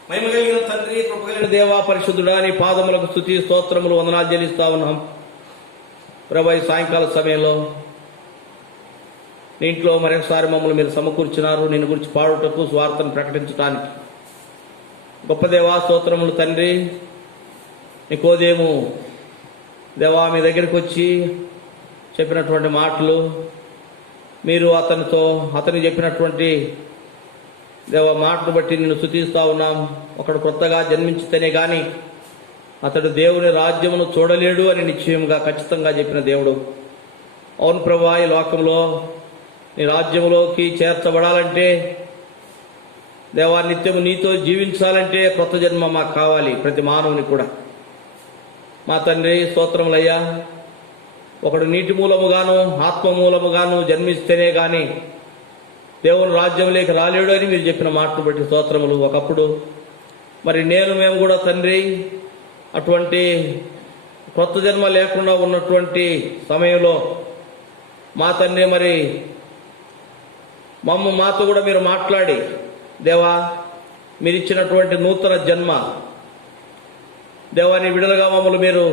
మహిమ కలిగిన తండ్రి, కృప కలిగిన దేవా, పరిశుద్ధుడా, నీ పాదములకు స్తుతి స్తోత్రములు వందనాలు చెల్లిస్తా ఉన్నాం. ప్రభు ఈ సాయంకాల సమయంలో నీ ఇంట్లో మరొకసారి మమ్మల్ని మీరు సమకూర్చున్నారు. నిన్ను గురించి పాడుటకు, స్వార్థను ప్రకటించడానికి. గొప్ప దేవా, స్తోత్రములు తండ్రి. నికోదేము దేవా మీ దగ్గరికి వచ్చి చెప్పినటువంటి మాటలు, మీరు అతనికి చెప్పినటువంటి దేవ మాటను బట్టి నిన్ను స్తుతిస్తా ఉన్నాం. ఒకడు కొత్తగా జన్మించితేనే గాని అతడు దేవుని రాజ్యమును చూడలేడు అని నిశ్చయంగా ఖచ్చితంగా చెప్పిన దేవుడు. అవును ప్రభువా, ఈ లోకంలో నీ రాజ్యములోకి చేర్చబడాలంటే దేవా, నిత్యము నీతో జీవించాలంటే కొత్త జన్మ మాకు కావాలి, ప్రతి మానవుని కూడా. మా తండ్రి స్తోత్రములయ్యా, ఒకడు నీటి మూలముగాను ఆత్మ మూలముగాను జన్మిస్తేనే గాని దేవుని రాజ్యంలోకి రాలేడు అని మీరు చెప్పిన మాటను బట్టి స్తోత్రములు. ఒకప్పుడు మరి మేము కూడా తండ్రి అటువంటి కొత్త జన్మ లేకుండా ఉన్నటువంటి సమయంలో మా తండ్రి మరి మాతో కూడా మీరు మాట్లాడి దేవా, మీరు ఇచ్చినటువంటి నూతన జన్మ దేవాని విడుదలగా మమ్మల్ని మీరు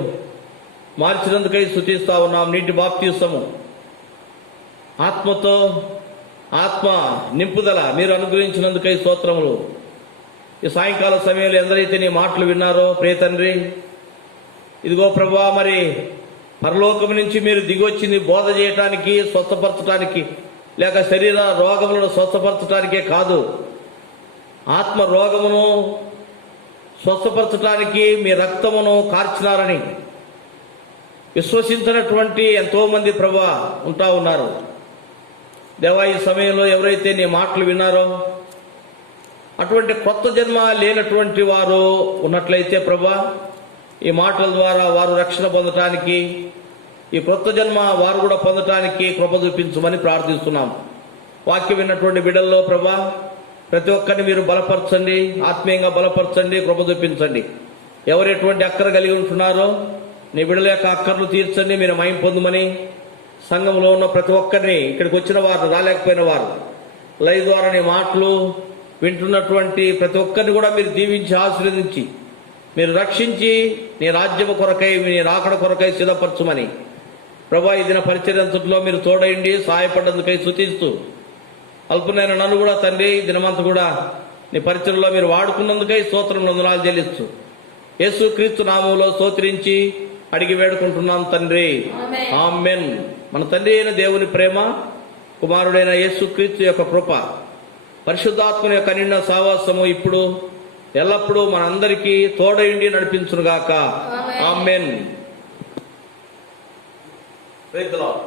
మార్చినందుకై స్తుతిస్తా ఉన్నాం. నీటి బాప్తిస్మము, ఆత్మతో ఆత్మ నింపుదల మీరు అనుగ్రహించినందుకై స్తోత్రములు. ఈ సాయంకాల సమయంలో ఎందరైతే నీ మాటలు విన్నారో ప్రియ తండ్రి, ఇదిగో ప్రభువా, మరి పరలోకం నుంచి మీరు దిగొచ్చింది బోధ చేయటానికి, స్వస్థపరచడానికి, లేక శరీర రోగములను స్వస్థపరచడానికే కాదు, ఆత్మ రోగమును స్వస్థపరచడానికి మీ రక్తమును కార్చినారని విశ్వసించినటువంటి ఎంతో మంది ప్రభువా ఉంటా ఉన్నారు. దేవా, ఈ సమయంలో ఎవరైతే నీ మాటలు విన్నారో అటువంటి కొత్త జన్మ లేనటువంటి వారు ఉన్నట్లయితే ప్రభువా, ఈ మాటల ద్వారా వారు రక్షణ పొందటానికి, ఈ కొత్త జన్మ వారు కూడా పొందటానికి కృప చూపించమని ప్రార్థిస్తున్నాం. వాక్యం విన్నటువంటి బిడ్డల్లో ప్రభువా, ప్రతి ఒక్కరిని మీరు బలపరచండి, ఆత్మీయంగా బలపరచండి, కృప చూపించండి. ఎవరు ఎటువంటి అక్కర కలిగి ఉంటున్నారో నీ బిడ్డల యొక్క అక్కర్లు తీర్చండి, మీరు మహిమ పొందమని. సంఘంలో ఉన్న ప్రతి ఒక్కరిని, ఇక్కడికి వచ్చిన వారు, రాలేకపోయిన వారు, లైవ్ ద్వారా నీ మాటలు వింటున్నటువంటి ప్రతి ఒక్కరిని కూడా మీరు దీవించి ఆశీర్వదించి మీరు రక్షించి నీ రాజ్యము కొరకై, నీ రాకడ కొరకై సిద్ధపరచుమని ప్రభా, ఈ దిన పరిచర్యంతట్లో మీరు తోడైండి సహాయపడ్డందుకై స్తుతిస్తూ, అల్పునైన నన్ను కూడా తండ్రి దినమంతా కూడా నీ పరిచర్లో మీరు వాడుకున్నందుకై స్తోత్రం వందనాలు చెల్లిస్తూ యేసు క్రీస్తు నామములో స్తోత్రించి అడిగి వేడుకుంటున్నాం తండ్రి, ఆమేన్. మన తండ్రి అయిన దేవుని ప్రేమ, కుమారుడైన యేసు క్రీస్తు యొక్క కృప, పరిశుద్ధాత్మని యొక్క నిండా సావాసము ఇప్పుడు ఎల్లప్పుడూ మనందరికీ తోడైండి నడిపించునుగాక. ఆమేన్. Praise the lord.